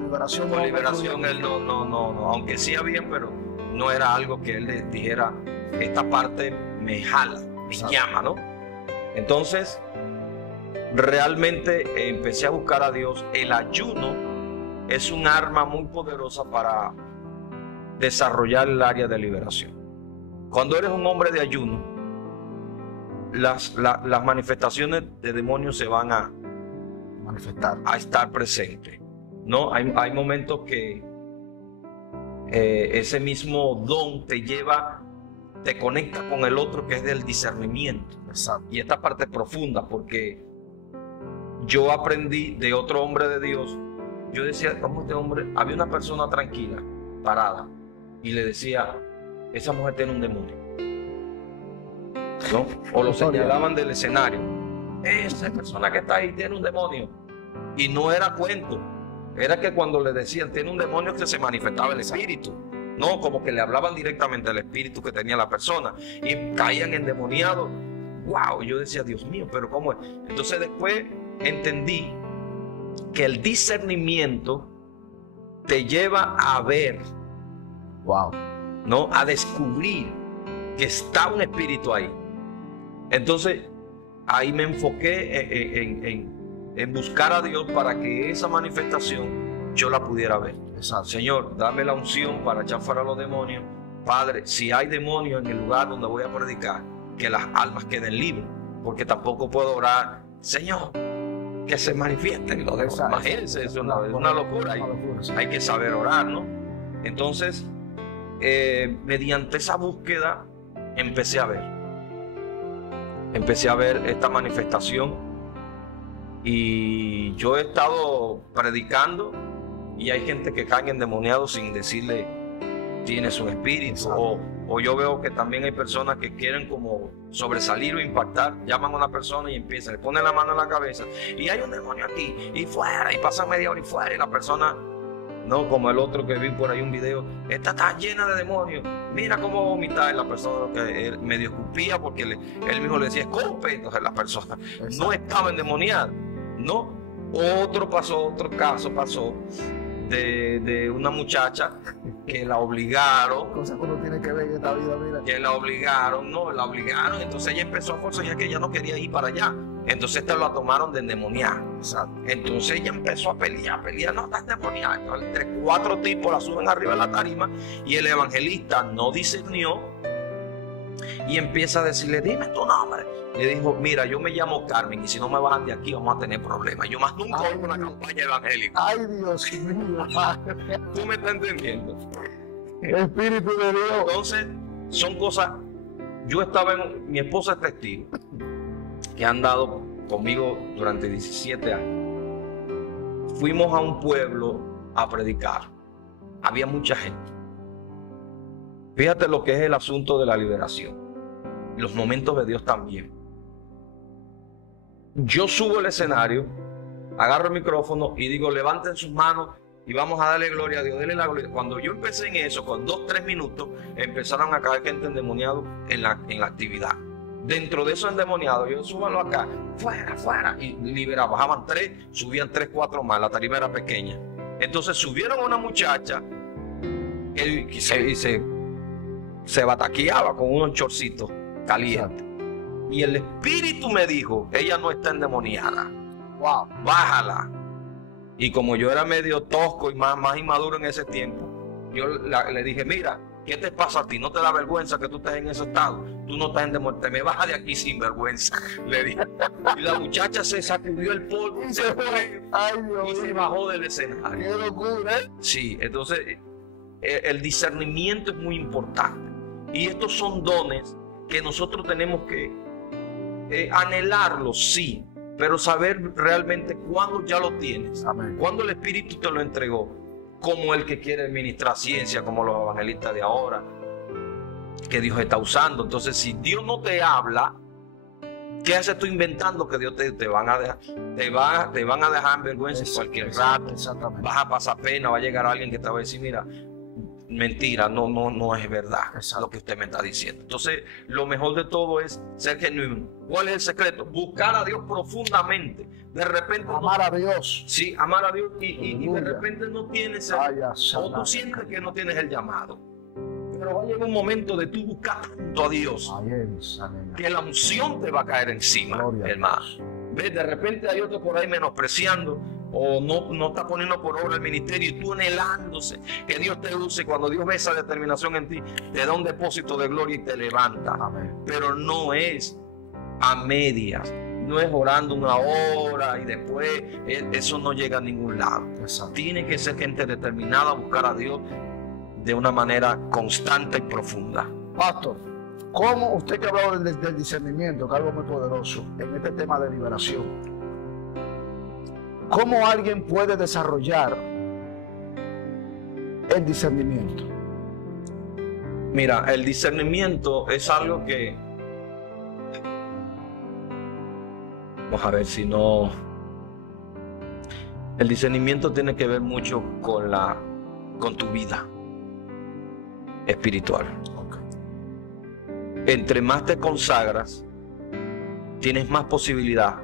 liberación. Con liberación él no, aunque sí había, pero no era algo que él le dijera, esta parte me jala, me llama, ¿no? Entonces, realmente empecé a buscar a Dios. El ayuno es un arma muy poderosa para desarrollar el área de liberación. Cuando eres un hombre de ayuno, las manifestaciones de demonios se van a manifestar, a estar presentes, ¿no? Hay momentos que ese mismo don te lleva, te conecta con el otro, que es del discernimiento. Exacto. Y esta parte es profunda, porque yo aprendí de otro hombre de Dios. Yo decía, ¿cómo este hombre? Había una persona tranquila, parada, y le decía, esa mujer tiene un demonio, ¿no? O lo señalaban del escenario, esa persona que está ahí tiene un demonio. Y no era cuento, era que cuando le decían tiene un demonio, que se manifestaba el espíritu, no, como que le hablaban directamente al espíritu que tenía la persona y caían endemoniados. Wow, yo decía, Dios mío, pero ¿cómo es? Entonces después entendí que el discernimiento te lleva a ver, wow, ¿no? A descubrir que está un espíritu ahí. Entonces ahí me enfoqué en buscar a Dios para que esa manifestación yo la pudiera ver. Exacto. Señor, dame la unción para echar fuera los demonios. Padre, si hay demonios en el lugar donde voy a predicar, que las almas queden libres, porque tampoco puedo orar, Señor, que se manifiesten los demonios. Imagínense, es una locura. Hay que saber orar, ¿no? Entonces, mediante esa búsqueda, empecé a ver esta manifestación. Y yo he estado predicando y hay gente que cae endemoniado sin decirle tienes un espíritu, o yo veo que también hay personas que quieren como sobresalir o impactar, llaman a una persona y empiezan, le ponen la mano en la cabeza y hay un demonio aquí y fuera, y pasan media hora y fuera, y la persona, no como el otro que vi por ahí un video, esta está llena de demonios, mira cómo vomitar, y la persona que medio escupía porque él mismo le decía escupe, entonces la persona no estaba endemoniada, ¿no? Otro caso pasó de una muchacha que la obligaron. Cosas que uno tiene que ver en esta vida, mira. Que la obligaron, entonces ella empezó a forzar, ya que ella no quería ir para allá. Entonces esta la tomaron de endemoniada. Exacto. Entonces ella empezó a pelear, no, está endemoniada. Entonces, entre 4 tipos la suben arriba de la tarima y el evangelista no discernió y empieza a decirle, dime tu nombre. Le dijo, mira, yo me llamo Carmen y si no me bajan de aquí vamos a tener problemas. Yo más nunca oigo una campaña evangélica. Ay, Dios mío. ¿Tú me estás entendiendo? Espíritu de Dios. Entonces, son cosas. Yo estaba mi esposa es testigo, que han dado conmigo durante 17 años. Fuimos a un pueblo a predicar. Había mucha gente. Fíjate lo que es el asunto de la liberación. Los momentos de Dios también. Yo subo al escenario, agarro el micrófono y digo, levanten sus manos y vamos a darle gloria a Dios, denle la gloria. Cuando yo empecé en eso, con 2-3 minutos, empezaron a caer gente endemoniada en la actividad. Dentro de esos endemoniados, yo súbanlo acá, fuera, fuera, y liberaba. Bajaban 3, subían 3-4 más, la tarima era pequeña. Entonces subieron a una muchacha y se bataqueaba con unos chorcitos calientes. Y el espíritu me dijo, ella no está endemoniada. Wow. Bájala. Y como yo era medio tosco y más inmaduro en ese tiempo, yo le dije, mira, ¿qué te pasa a ti? ¿No te da vergüenza que tú estés en ese estado? Tú no estás endemoniada. Te me bajas de aquí sin vergüenza, le dije. Y la muchacha se sacudió el polvo y se fue. Ay, Dios y se bajó del escenario. ¡Qué locura! Sí, entonces el discernimiento es muy importante. Y estos son dones que nosotros tenemos que anhelarlos, sí, pero saber realmente cuándo ya lo tienes. Amén. Cuándo el Espíritu te lo entregó, como el que quiere administrar ciencia, como los evangelistas de ahora, que Dios está usando. Entonces, si Dios no te habla, ¿qué haces tú inventando que Dios te van a dejar? Te van a dejar en vergüenza en cualquier rato. Exactamente. Vas a pasar pena, va a llegar alguien que te va a decir, mira, mentira, no es verdad. Exacto. Lo que usted me está diciendo. Entonces, lo mejor de todo es ser genuino. ¿Cuál es el secreto? Buscar a Dios profundamente. De repente amar a Dios. Sí, amar a Dios y de repente no tienes o tú sientes que no tienes el llamado. Pero va a llegar un momento de tú buscar tanto a Dios que la unción te va a caer encima, hermano. ¿Ves? De repente hay otro por ahí menospreciando o no está poniendo por obra el ministerio y tú anhelándose que Dios te use. Cuando Dios ve esa determinación en ti, te da un depósito de gloria y te levanta. Amén. Pero no es a medias, no es orando una hora y después eso no llega a ningún lado. Exacto. Tiene que ser gente determinada a buscar a Dios de una manera constante y profunda. Pastor, ¿cómo usted que ha hablado del discernimiento, que es algo muy poderoso en este tema de liberación, cómo alguien puede desarrollar el discernimiento? Mira, el discernimiento es algo que, vamos a ver si no, el discernimiento tiene que ver mucho con tu vida espiritual. Entre más te consagras, tienes más posibilidad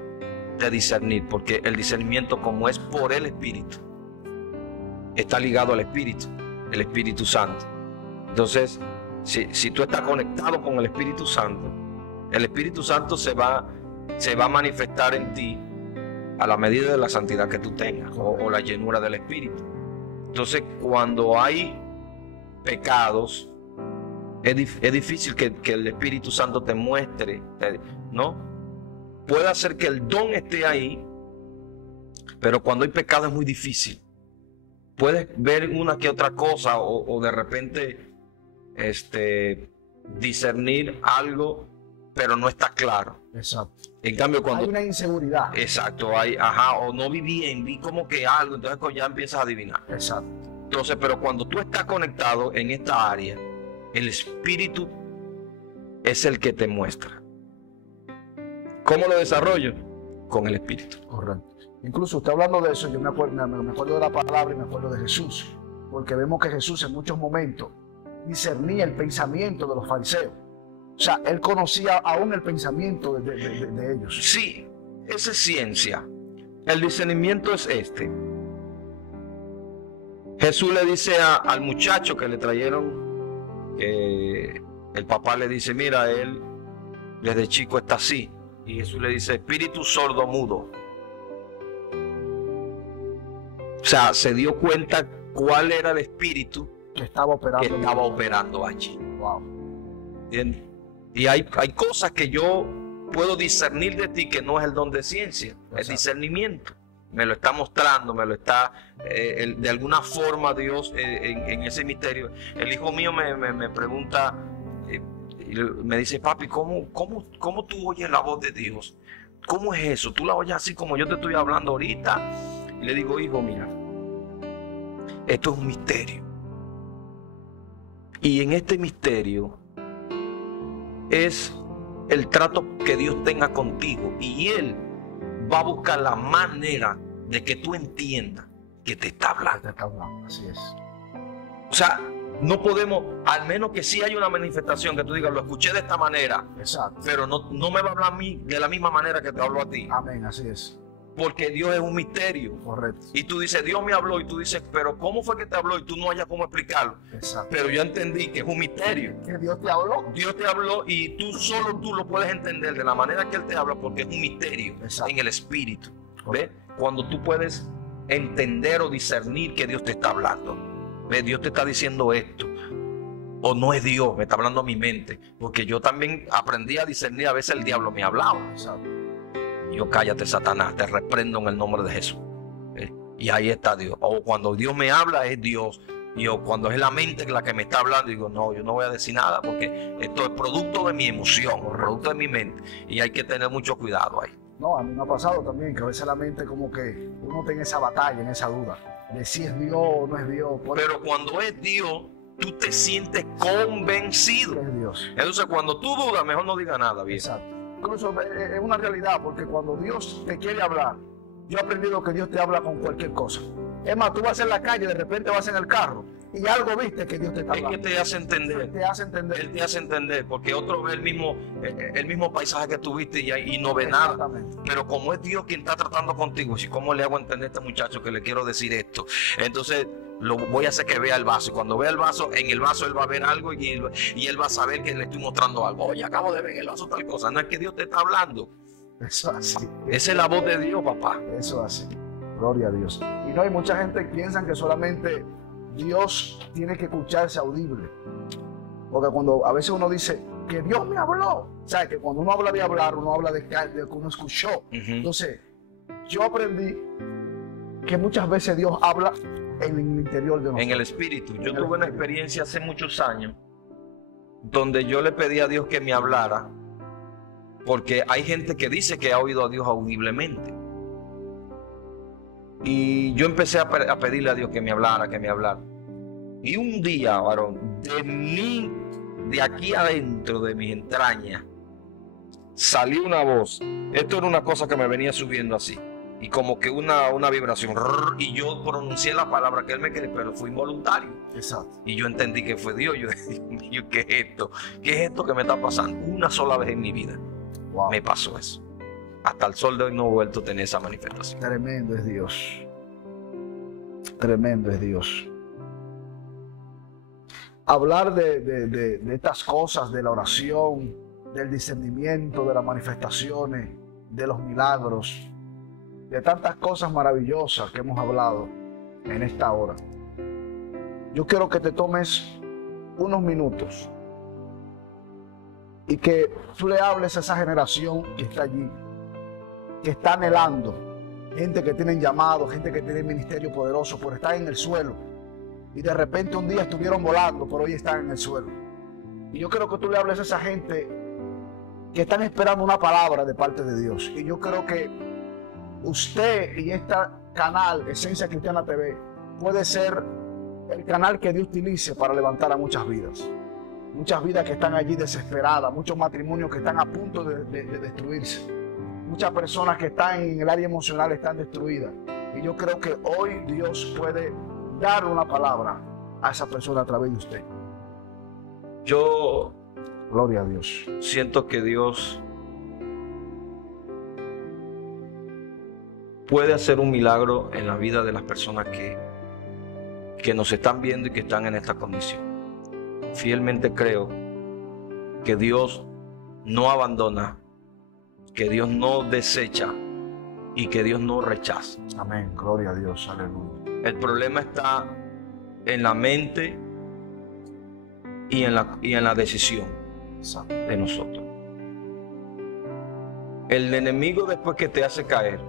de discernir, porque el discernimiento, como es por el Espíritu, está ligado al Espíritu, el Espíritu Santo. Entonces, si tú estás conectado con el Espíritu Santo se va a manifestar en ti a la medida de la santidad que tú tengas o la llenura del Espíritu. Entonces, cuando hay pecados, es difícil que el Espíritu Santo te muestre, ¿no? Puede hacer que el don esté ahí, pero cuando hay pecado es muy difícil. Puedes ver una que otra cosa o de repente discernir algo, pero no está claro. Exacto. En cambio, cuando hay una inseguridad. Exacto, o no vi bien, vi como que algo, entonces ya empiezas a adivinar. Exacto. Entonces, pero cuando tú estás conectado en esta área, el Espíritu es el que te muestra. ¿Cómo lo desarrollo? Con el Espíritu. Correcto. Incluso usted hablando de eso, yo me acuerdo de la palabra y me acuerdo de Jesús. Porque vemos que Jesús en muchos momentos discernía el pensamiento de los fariseos. O sea, él conocía aún el pensamiento de ellos. Sí, esa es ciencia. El discernimiento es este. Jesús le dice al muchacho que le trajeron, el papá le dice, mira, él desde chico está así. Y Jesús le dice, espíritu sordo mudo. O sea, se dio cuenta cuál era el espíritu que estaba operando allí. Wow. ¿Entiendes? Y hay cosas que yo puedo discernir de ti que no es el don de ciencia, Exacto. es discernimiento. Me lo está mostrando, me lo está, de alguna forma Dios en ese misterio. El hijo mío me pregunta, me dice, papi, ¿cómo tú oyes la voz de Dios? ¿Cómo es eso? ¿Tú la oyes así como yo te estoy hablando ahorita? Y le digo, hijo, mira, esto es un misterio. Y en este misterio es el trato que Dios tenga contigo. Y Él va a buscar la manera de que tú entiendas que te está hablando. Así es. O sea, no podemos, al menos que sí hay una manifestación que tú digas, lo escuché de esta manera. Exacto. Pero no me va a hablar a mí de la misma manera que te habló a ti. Amén, así es. Porque Dios es un misterio. Correcto. Y tú dices, Dios me habló, y tú dices, pero ¿cómo fue que te habló? Y tú no hayas cómo explicarlo. Exacto. Pero yo entendí que es un misterio. Que Dios te habló. Dios te habló y solo tú lo puedes entender de la manera que Él te habla, porque es un misterio. Exacto. En el espíritu. ¿Ves? Cuando tú puedes entender o discernir que Dios te está hablando. ¿Ves? Dios te está diciendo esto. O no es Dios, me está hablando a mi mente. Porque yo también aprendí a discernir, a veces el diablo me hablaba. Exacto. Yo, cállate, Satanás, te reprendo en el nombre de Jesús. Y ahí está Dios. O cuando Dios me habla es Dios. Y cuando es la mente la que me está hablando, digo, no, yo no voy a decir nada porque esto es producto de mi emoción, producto de mi mente. Y hay que tener mucho cuidado ahí. No, a mí me ha pasado también que a veces la mente como que uno tiene esa batalla, en esa duda de si es Dios o no es Dios. Pero cuando es Dios, tú te sientes convencido. Es Dios. Entonces cuando tú dudas, mejor no digas nada, bien. Exacto. Incluso es una realidad, porque cuando Dios te quiere hablar, yo he aprendido que Dios te habla con cualquier cosa. Es más, tú vas en la calle, de repente vas en el carro y algo viste que Dios te está hablando. Es que te hace entender. Te hace entender. Él te hace entender, porque otro ve el mismo paisaje que tuviste y no ve nada. Pero como es Dios quien está tratando contigo, si cómo le hago entender a este muchacho que le quiero decir esto, entonces lo voy a hacer que vea el vaso. Y cuando vea el vaso, en el vaso él va a ver algo y él va a saber que le estoy mostrando algo. Oye, acabo de ver en el vaso tal cosa. No es que Dios te está hablando. Eso así. Esa es la voz de Dios, papá. Eso así. Gloria a Dios. Y no hay mucha gente que piensa que solamente Dios tiene que escucharse audible. Porque cuando a veces uno dice que Dios me habló, o sea, que cuando uno habla de hablar, uno habla de que uno escuchó. Entonces, yo aprendí que muchas veces Dios habla en el interior de nosotros. En el espíritu. Yo tuve una experiencia hace muchos años donde yo le pedí a Dios que me hablara, porque hay gente que dice que ha oído a Dios audiblemente. Y yo empecé a pedirle a Dios que me hablara, que me hablara. Y un día, varón, de aquí adentro de mis entrañas, salió una voz. Esto era una cosa que me venía subiendo así. Y como que una vibración. Y yo pronuncié la palabra que él me quería, pero fue involuntario. Exacto. Y yo entendí que fue Dios. Yo dije, Dios mío, ¿qué es esto? ¿Qué es esto que me está pasando? Una sola vez en mi vida me pasó eso. Hasta el sol de hoy no he vuelto a tener esa manifestación. Tremendo es Dios. Tremendo es Dios. Hablar de estas cosas, de la oración, del discernimiento, de las manifestaciones, de los milagros, de tantas cosas maravillosas que hemos hablado en esta hora. Yo quiero que te tomes unos minutos y que tú le hables a esa generación que está allí, que está anhelando, gente que tienen llamado, gente que tiene ministerio poderoso, pero están en el suelo y de repente un día estuvieron volando, pero hoy están en el suelo. Y yo quiero que tú le hables a esa gente que están esperando una palabra de parte de Dios. Y yo creo que usted y este canal, Esencia Cristiana TV, puede ser el canal que Dios utilice para levantar a muchas vidas. Muchas vidas que están allí desesperadas, muchos matrimonios que están a punto de destruirse. Muchas personas que están en el área emocional están destruidas. Y yo creo que hoy Dios puede dar una palabra a esa persona a través de usted. Yo Gloria a Dios. Siento que Dios puede hacer un milagro en la vida de las personas que nos están viendo y que están en esta condición. Fielmente creo que Dios no abandona que Dios no desecha y que Dios no rechaza. Amén. Gloria a Dios. Aleluya. El problema está en la mente y en la decisión Exacto. de nosotros. El enemigo, después que te hace caer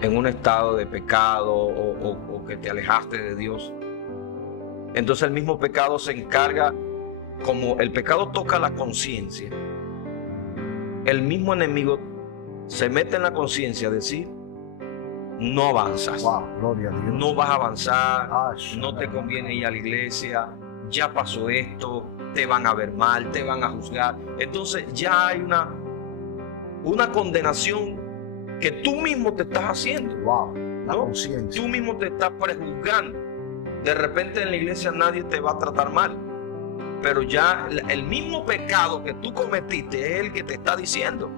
en un estado de pecado o que te alejaste de Dios, entonces el mismo pecado se encarga, como el pecado toca la conciencia, el mismo enemigo se mete en la conciencia a decir: no avanzas, Wow, gloria a Dios. no vas a avanzar, Ay, no te conviene ir a la iglesia, ya pasó esto, te van a ver mal, te van a juzgar. Entonces ya hay una condenación que tú mismo te estás haciendo. Wow, la ¿no? conciencia. Tú mismo te estás prejuzgando. De repente en la iglesia nadie te va a tratar mal, pero ya el mismo pecado que tú cometiste es el que te está diciendo.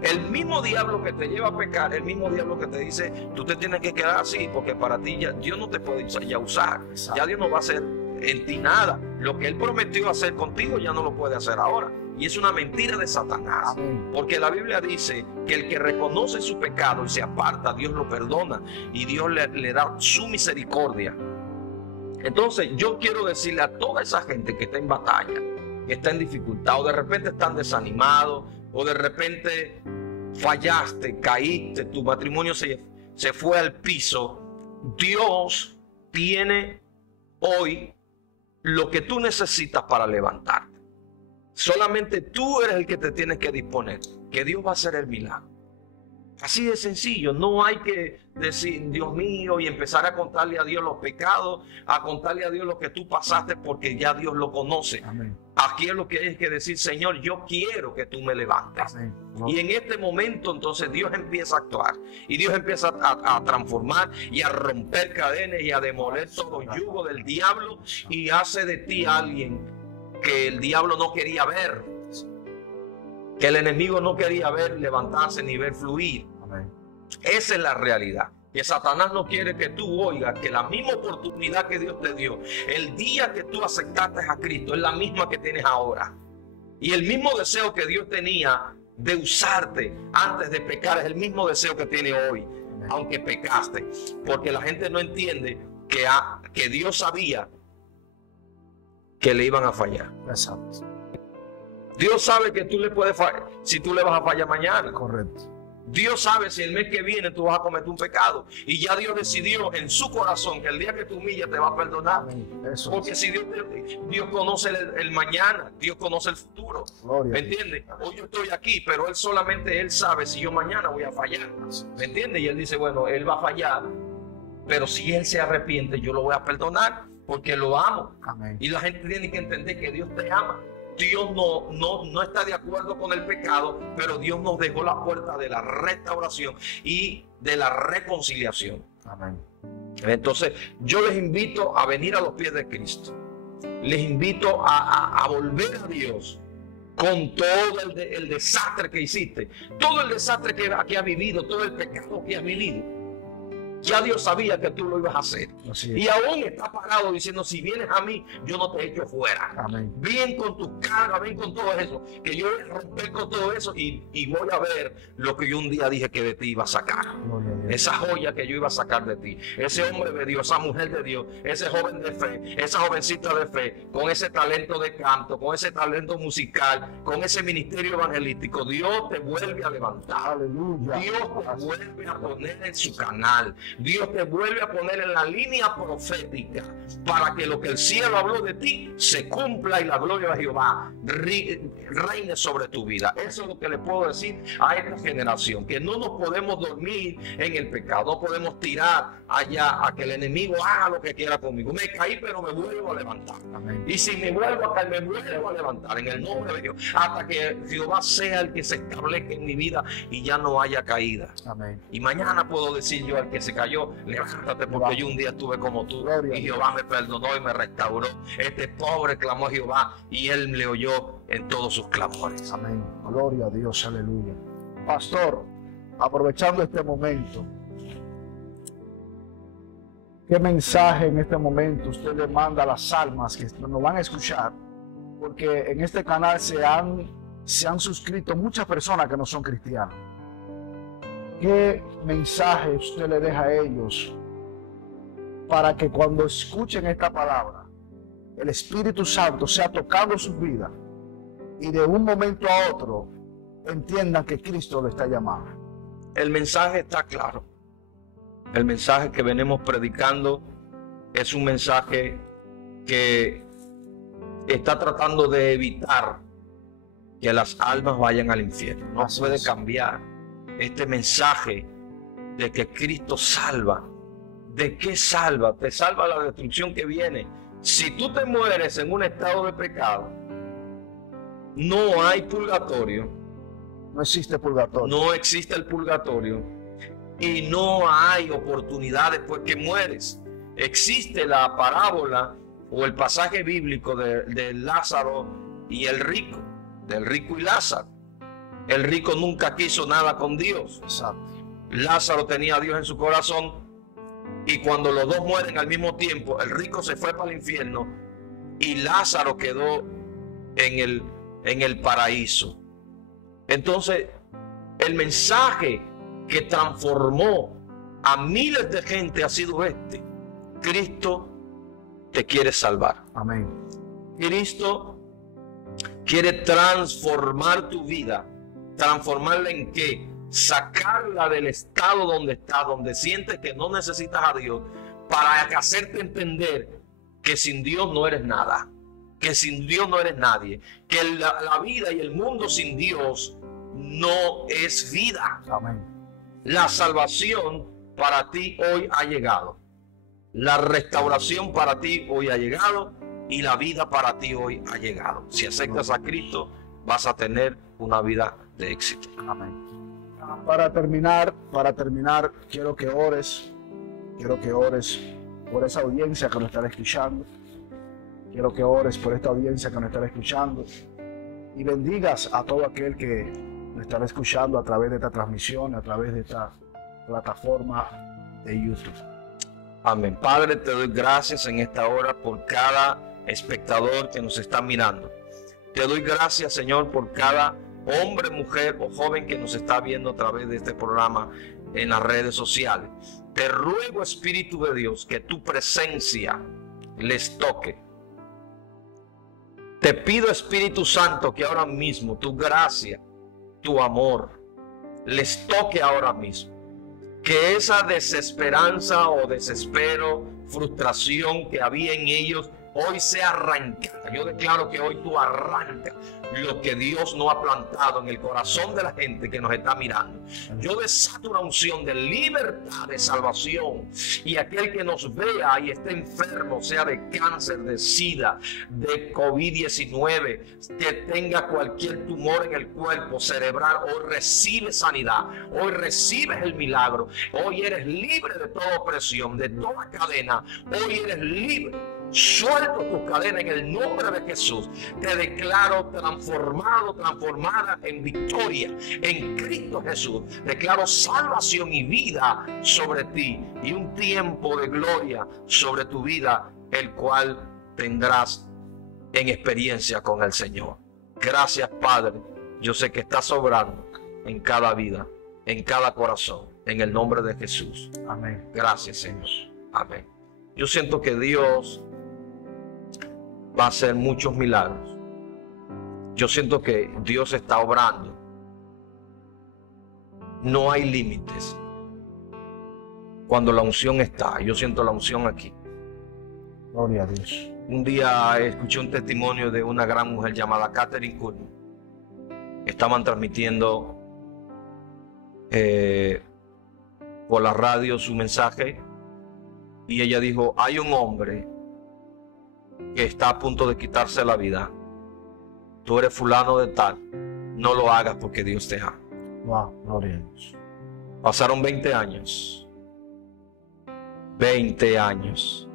El mismo diablo que te lleva a pecar, el mismo diablo que te dice: tú te tienes que quedar así, porque para ti ya Dios no te puede ya usar. Exacto. Ya Dios no va a hacer en ti nada. Lo que Él prometió hacer contigo ya no lo puede hacer ahora. Y es una mentira de Satanás. Amén. Porque la Biblia dice que el que reconoce su pecado y se aparta, Dios lo perdona y Dios le da su misericordia. Entonces yo quiero decirle a toda esa gente que está en batalla, que está en dificultad, o de repente están desanimados, o de repente fallaste, caíste, tu matrimonio se fue al piso. Dios tiene hoy lo que tú necesitas para levantarte. Solamente tú eres el que te tienes que disponer, que Dios va a hacer el milagro. Así de sencillo. No hay que decir: Dios mío, y empezar a contarle a Dios los pecados, a contarle a Dios lo que tú pasaste, porque ya Dios lo conoce. Amén. Aquí es lo que hay que decir: Señor, yo quiero que tú me levantes. Amén. Y en este momento entonces Dios empieza a actuar y Dios empieza a transformar y a romper cadenas y a demoler todo yugo del diablo, y hace de ti alguien que el diablo no quería ver, que el enemigo no quería ver levantarse ni ver fluir. Amén. Esa es la realidad. Que Satanás no quiere que tú oigas que la misma oportunidad que Dios te dio el día que tú aceptaste a Cristo es la misma que tienes ahora. Y el mismo deseo que Dios tenía de usarte antes de pecar es el mismo deseo que tiene hoy, aunque pecaste. Porque la gente no entiende que Dios sabía que le iban a fallar. Exacto. Dios sabe que tú le puedes fallar, si tú le vas a fallar mañana. Correcto. Dios sabe si el mes que viene tú vas a cometer un pecado. Y ya Dios decidió en su corazón que el día que tú humillas te va a perdonar. Amén. Eso Porque es. si Dios conoce el mañana, Dios conoce el futuro. Gloria ¿Me a Dios. entiendes? Hoy yo estoy aquí, pero Él sabe si yo mañana voy a fallar. ¿Me entiendes? Y Él dice: bueno, Él va a fallar, pero si Él se arrepiente, yo lo voy a perdonar porque lo amo. Amén. Y la gente tiene que entender que Dios te ama. Dios no está de acuerdo con el pecado, pero Dios nos dejó la puerta de la restauración y de la reconciliación. Amén. Entonces, yo les invito a venir a los pies de Cristo. Les invito a volver a Dios con todo el desastre que hiciste, todo el desastre que has vivido, todo el pecado que has vivido. Ya Dios sabía que tú lo ibas a hacer. Así es. Y aún está parado diciendo: si vienes a mí, yo no te echo fuera. Amén. Ven con tus cargas, ven con todo eso, que yo voy a romper con todo eso y voy a ver lo que yo un día dije que de ti iba a sacar. Gloria a Dios. Esa joya que yo iba a sacar de ti, ese hombre de Dios, esa mujer de Dios, ese joven de fe, esa jovencita de fe, con ese talento de canto, con ese talento musical, con ese ministerio evangelístico. Dios te vuelve a levantar. Aleluya. Dios te vuelve a poner en su canal. Dios te vuelve a poner en la línea profética para que lo que el cielo habló de ti se cumpla y la gloria de Jehová reine sobre tu vida. Eso es lo que le puedo decir a esta generación, que no nos podemos dormir en el pecado, no podemos tirar allá a que el enemigo haga lo que quiera conmigo. Me caí, pero me vuelvo a levantar. Amén. Y si me vuelvo a caer, me vuelvo a levantar en el nombre de Dios, hasta que Jehová sea el que se establezca en mi vida y ya no haya caída. Amén. Y mañana puedo decir yo al que se cayó: levántate, porque yo un día estuve como tú Gloria y Jehová me perdonó y me restauró. Este pobre clamó a Jehová y Él le oyó en todos sus clamores. Amén. Gloria a Dios. Aleluya. Pastor, aprovechando este momento, ¿qué mensaje en este momento usted le manda a las almas que nos van a escuchar? Porque en este canal se han se han suscrito muchas personas que no son cristianos. ¿Qué mensaje usted le deja a ellos para que cuando escuchen esta palabra, el Espíritu Santo sea tocando sus vidas y de un momento a otro entiendan que Cristo lo está llamando? El mensaje está claro. El mensaje que venimos predicando es un mensaje que está tratando de evitar que las almas vayan al infierno. No puede cambiar este mensaje de que Cristo salva. ¿De qué salva? Te salva la destrucción que viene. Si tú te mueres en un estado de pecado, no hay purgatorio. No existe purgatorio. No existe el purgatorio. Y no hay oportunidad después que mueres. Existe la parábola o el pasaje bíblico de Lázaro y el rico. Del rico y Lázaro. El rico nunca quiso nada con Dios. Exacto. Lázaro tenía a Dios en su corazón. Y cuando los dos mueren al mismo tiempo, el rico se fue para el infierno y Lázaro quedó en el paraíso. Entonces, el mensaje que transformó a miles de gente ha sido este: Cristo te quiere salvar. Amén. Cristo quiere transformar tu vida. ¿Transformarla en qué? Sacarla del estado donde está, donde sientes que no necesitas a Dios, para hacerte entender que sin Dios no eres nada, que sin Dios no eres nadie, que la vida y el mundo sin Dios no es vida. Amén. La salvación para ti hoy ha llegado. La restauración para ti hoy ha llegado y la vida para ti hoy ha llegado. Si aceptas a Cristo, vas a tener una vida de éxito. Amén. Para terminar, quiero que ores por esa audiencia que nos estará escuchando. Quiero que ores por esta audiencia que nos estará escuchando y bendigas a todo aquel que nos estará escuchando a través de esta transmisión, a través de esta plataforma de YouTube. Amén. Padre, te doy gracias en esta hora por cada espectador que nos está mirando. Te doy gracias, Señor, por cada hombre, mujer o joven que nos está viendo a través de este programa en las redes sociales. Te ruego, Espíritu de Dios, que tu presencia les toque. Te pido, Espíritu Santo, que ahora mismo tu gracia, tu amor, les toque ahora mismo. Que esa desesperanza o desespero, frustración que había en ellos, hoy sea arrancada. Yo declaro que hoy tú arrancas lo que Dios no ha plantado en el corazón de la gente que nos está mirando. Yo desato una unción de libertad, de salvación, y aquel que nos vea y esté enfermo, sea de cáncer, de SIDA, de COVID-19, que tenga cualquier tumor en el cuerpo cerebral, hoy recibe sanidad, hoy recibes el milagro, hoy eres libre de toda opresión, de toda cadena, hoy eres libre. Suelto tu cadena en el nombre de Jesús. Te declaro transformado, transformada en victoria en Cristo Jesús. Declaro salvación y vida sobre ti y un tiempo de gloria sobre tu vida, el cual tendrás en experiencia con el Señor. Gracias, Padre. Yo sé que estás obrando en cada vida, en cada corazón, en el nombre de Jesús. Amén. Gracias, Señor. Amén. Yo siento que Dios va a hacer muchos milagros. Yo siento que Dios está obrando. No hay límites. Cuando la unción está, yo siento la unción aquí. Gloria a Dios. Un día escuché un testimonio de una gran mujer llamada Catherine Kuhlman. Estaban transmitiendo por la radio su mensaje y ella dijo: hay un hombre que está a punto de quitarse la vida. Tú eres fulano de tal. No lo hagas porque Dios te ama. Wow, gloria a Dios. Pasaron 20 años. 20 años.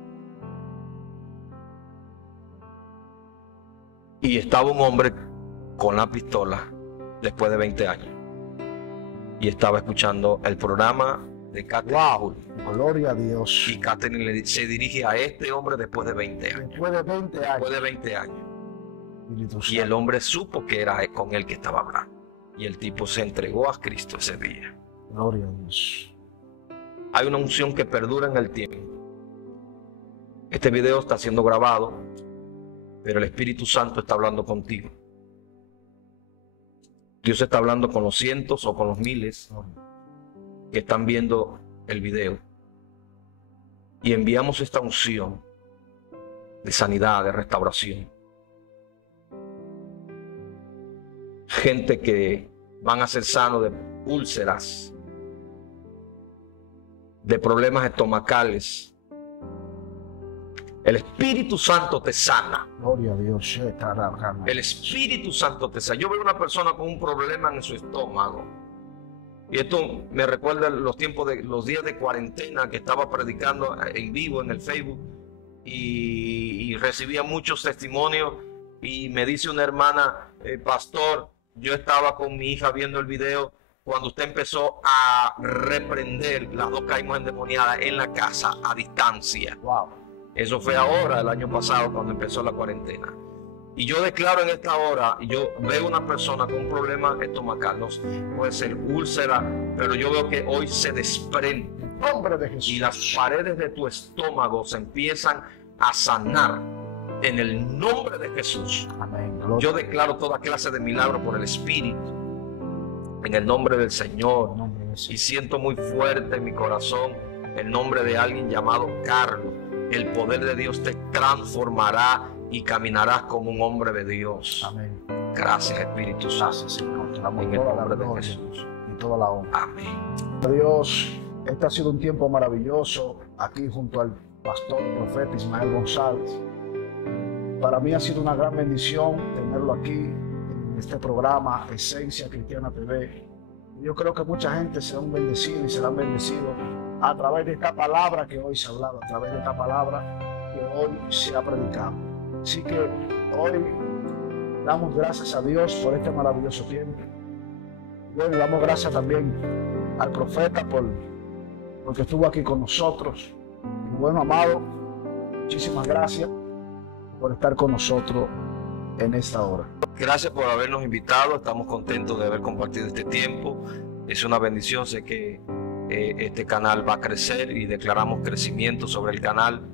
Y estaba un hombre con la pistola después de 20 años. Y estaba escuchando el programa de Catherine. Wow, gloria a Dios. Y Catherine se dirige a este hombre después de 20 años. Después de 20 años. Después de 20 años. Y el hombre supo que era con él que estaba hablando. Y el tipo se entregó a Cristo ese día. Gloria a Dios. Hay una unción que perdura en el tiempo. Este video está siendo grabado, pero el Espíritu Santo está hablando contigo. Dios está hablando con los cientos o con los miles que están viendo el video. Y enviamos esta unción de sanidad, de restauración. Gente que van a ser sanos de úlceras, de problemas estomacales. El Espíritu Santo te sana. Gloria a Dios. El Espíritu Santo te sana. Yo veo una persona con un problema en su estómago. Y esto me recuerda los tiempos de los días de cuarentena que estaba predicando en vivo en el Facebook y recibía muchos testimonios. Y me dice una hermana, pastor, yo estaba con mi hija viendo el video cuando usted empezó a reprender, las dos caímos endemoniadas en la casa a distancia. Wow. Eso fue ahora, el año pasado, cuando empezó la cuarentena. Y yo declaro en esta hora, yo veo una persona con un problema estomacal, no puede ser úlcera, pero yo veo que hoy se desprende. En nombre de Jesús. Y las paredes de tu estómago se empiezan a sanar en el nombre de Jesús. Amén. Yo declaro toda clase de milagro por el Espíritu, en el nombre del Señor. Y siento muy fuerte en mi corazón el nombre de alguien llamado Carlos. El poder de Dios te transformará y caminarás como un hombre de Dios. Amén. Gracias, Espíritu Santo. Gracias, Señor. Te damos En el toda la nombre de gloria Jesús. y toda la honra. Amén. Dios, este ha sido un tiempo maravilloso aquí junto al pastor y profeta Ismael González. Para mí ha sido una gran bendición tenerlo aquí en este programa Esencia Cristiana TV. Yo creo que mucha gente se han bendecido y serán bendecidos a través de esta palabra que hoy se ha hablado, a través de esta palabra que hoy se ha predicado. Así que hoy damos gracias a Dios por este maravilloso tiempo. Bueno, damos gracias también al profeta porque estuvo aquí con nosotros. Y bueno, amado, muchísimas gracias por estar con nosotros en esta hora. Gracias por habernos invitado. Estamos contentos de haber compartido este tiempo. Es una bendición. Sé que este canal va a crecer y declaramos crecimiento sobre el canal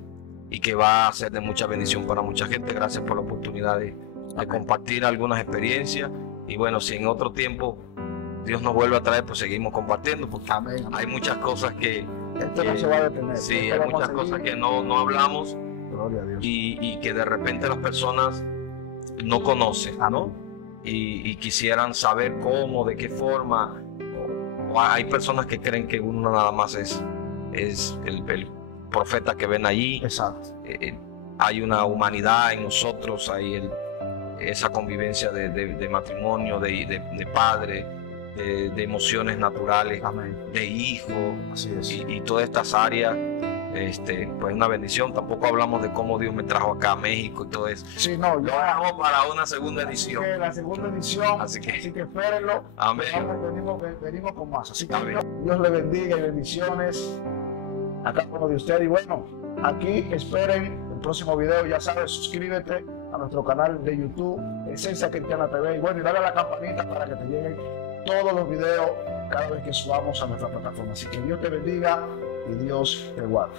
y que va a ser de mucha bendición para mucha gente. Gracias por la oportunidad de compartir algunas experiencias. Y bueno, si en otro tiempo Dios nos vuelve a traer, pues seguimos compartiendo, porque Amén. hay muchas cosas que... Esto no se va a detener. Sí, hay muchas cosas que no hablamos. Gloria a Dios. Y que de repente las personas no conocen, ¿no? Y quisieran saber cómo, de qué forma. O hay personas que creen que uno nada más es el profeta que ven allí. Exacto. Hay una humanidad en nosotros, hay esa convivencia de matrimonio, de padre, de emociones naturales, Amén. de hijo. Así es. Y todas estas áreas. Pues una bendición. Tampoco hablamos de cómo Dios me trajo acá a México y todo eso. Sí, no, Lo dejamos para una segunda edición. La segunda edición, Así que espérenlo. amén. Venimos con más. Así que Amén. Dios le bendiga y bendiciones a cada uno de ustedes. Y bueno, aquí esperen el próximo video. Ya sabes, suscríbete a nuestro canal de YouTube, Esencia Cristiana TV. Y bueno, y dale a la campanita para que te lleguen todos los videos cada vez que subamos a nuestra plataforma. Así que Dios te bendiga y Dios te guarde.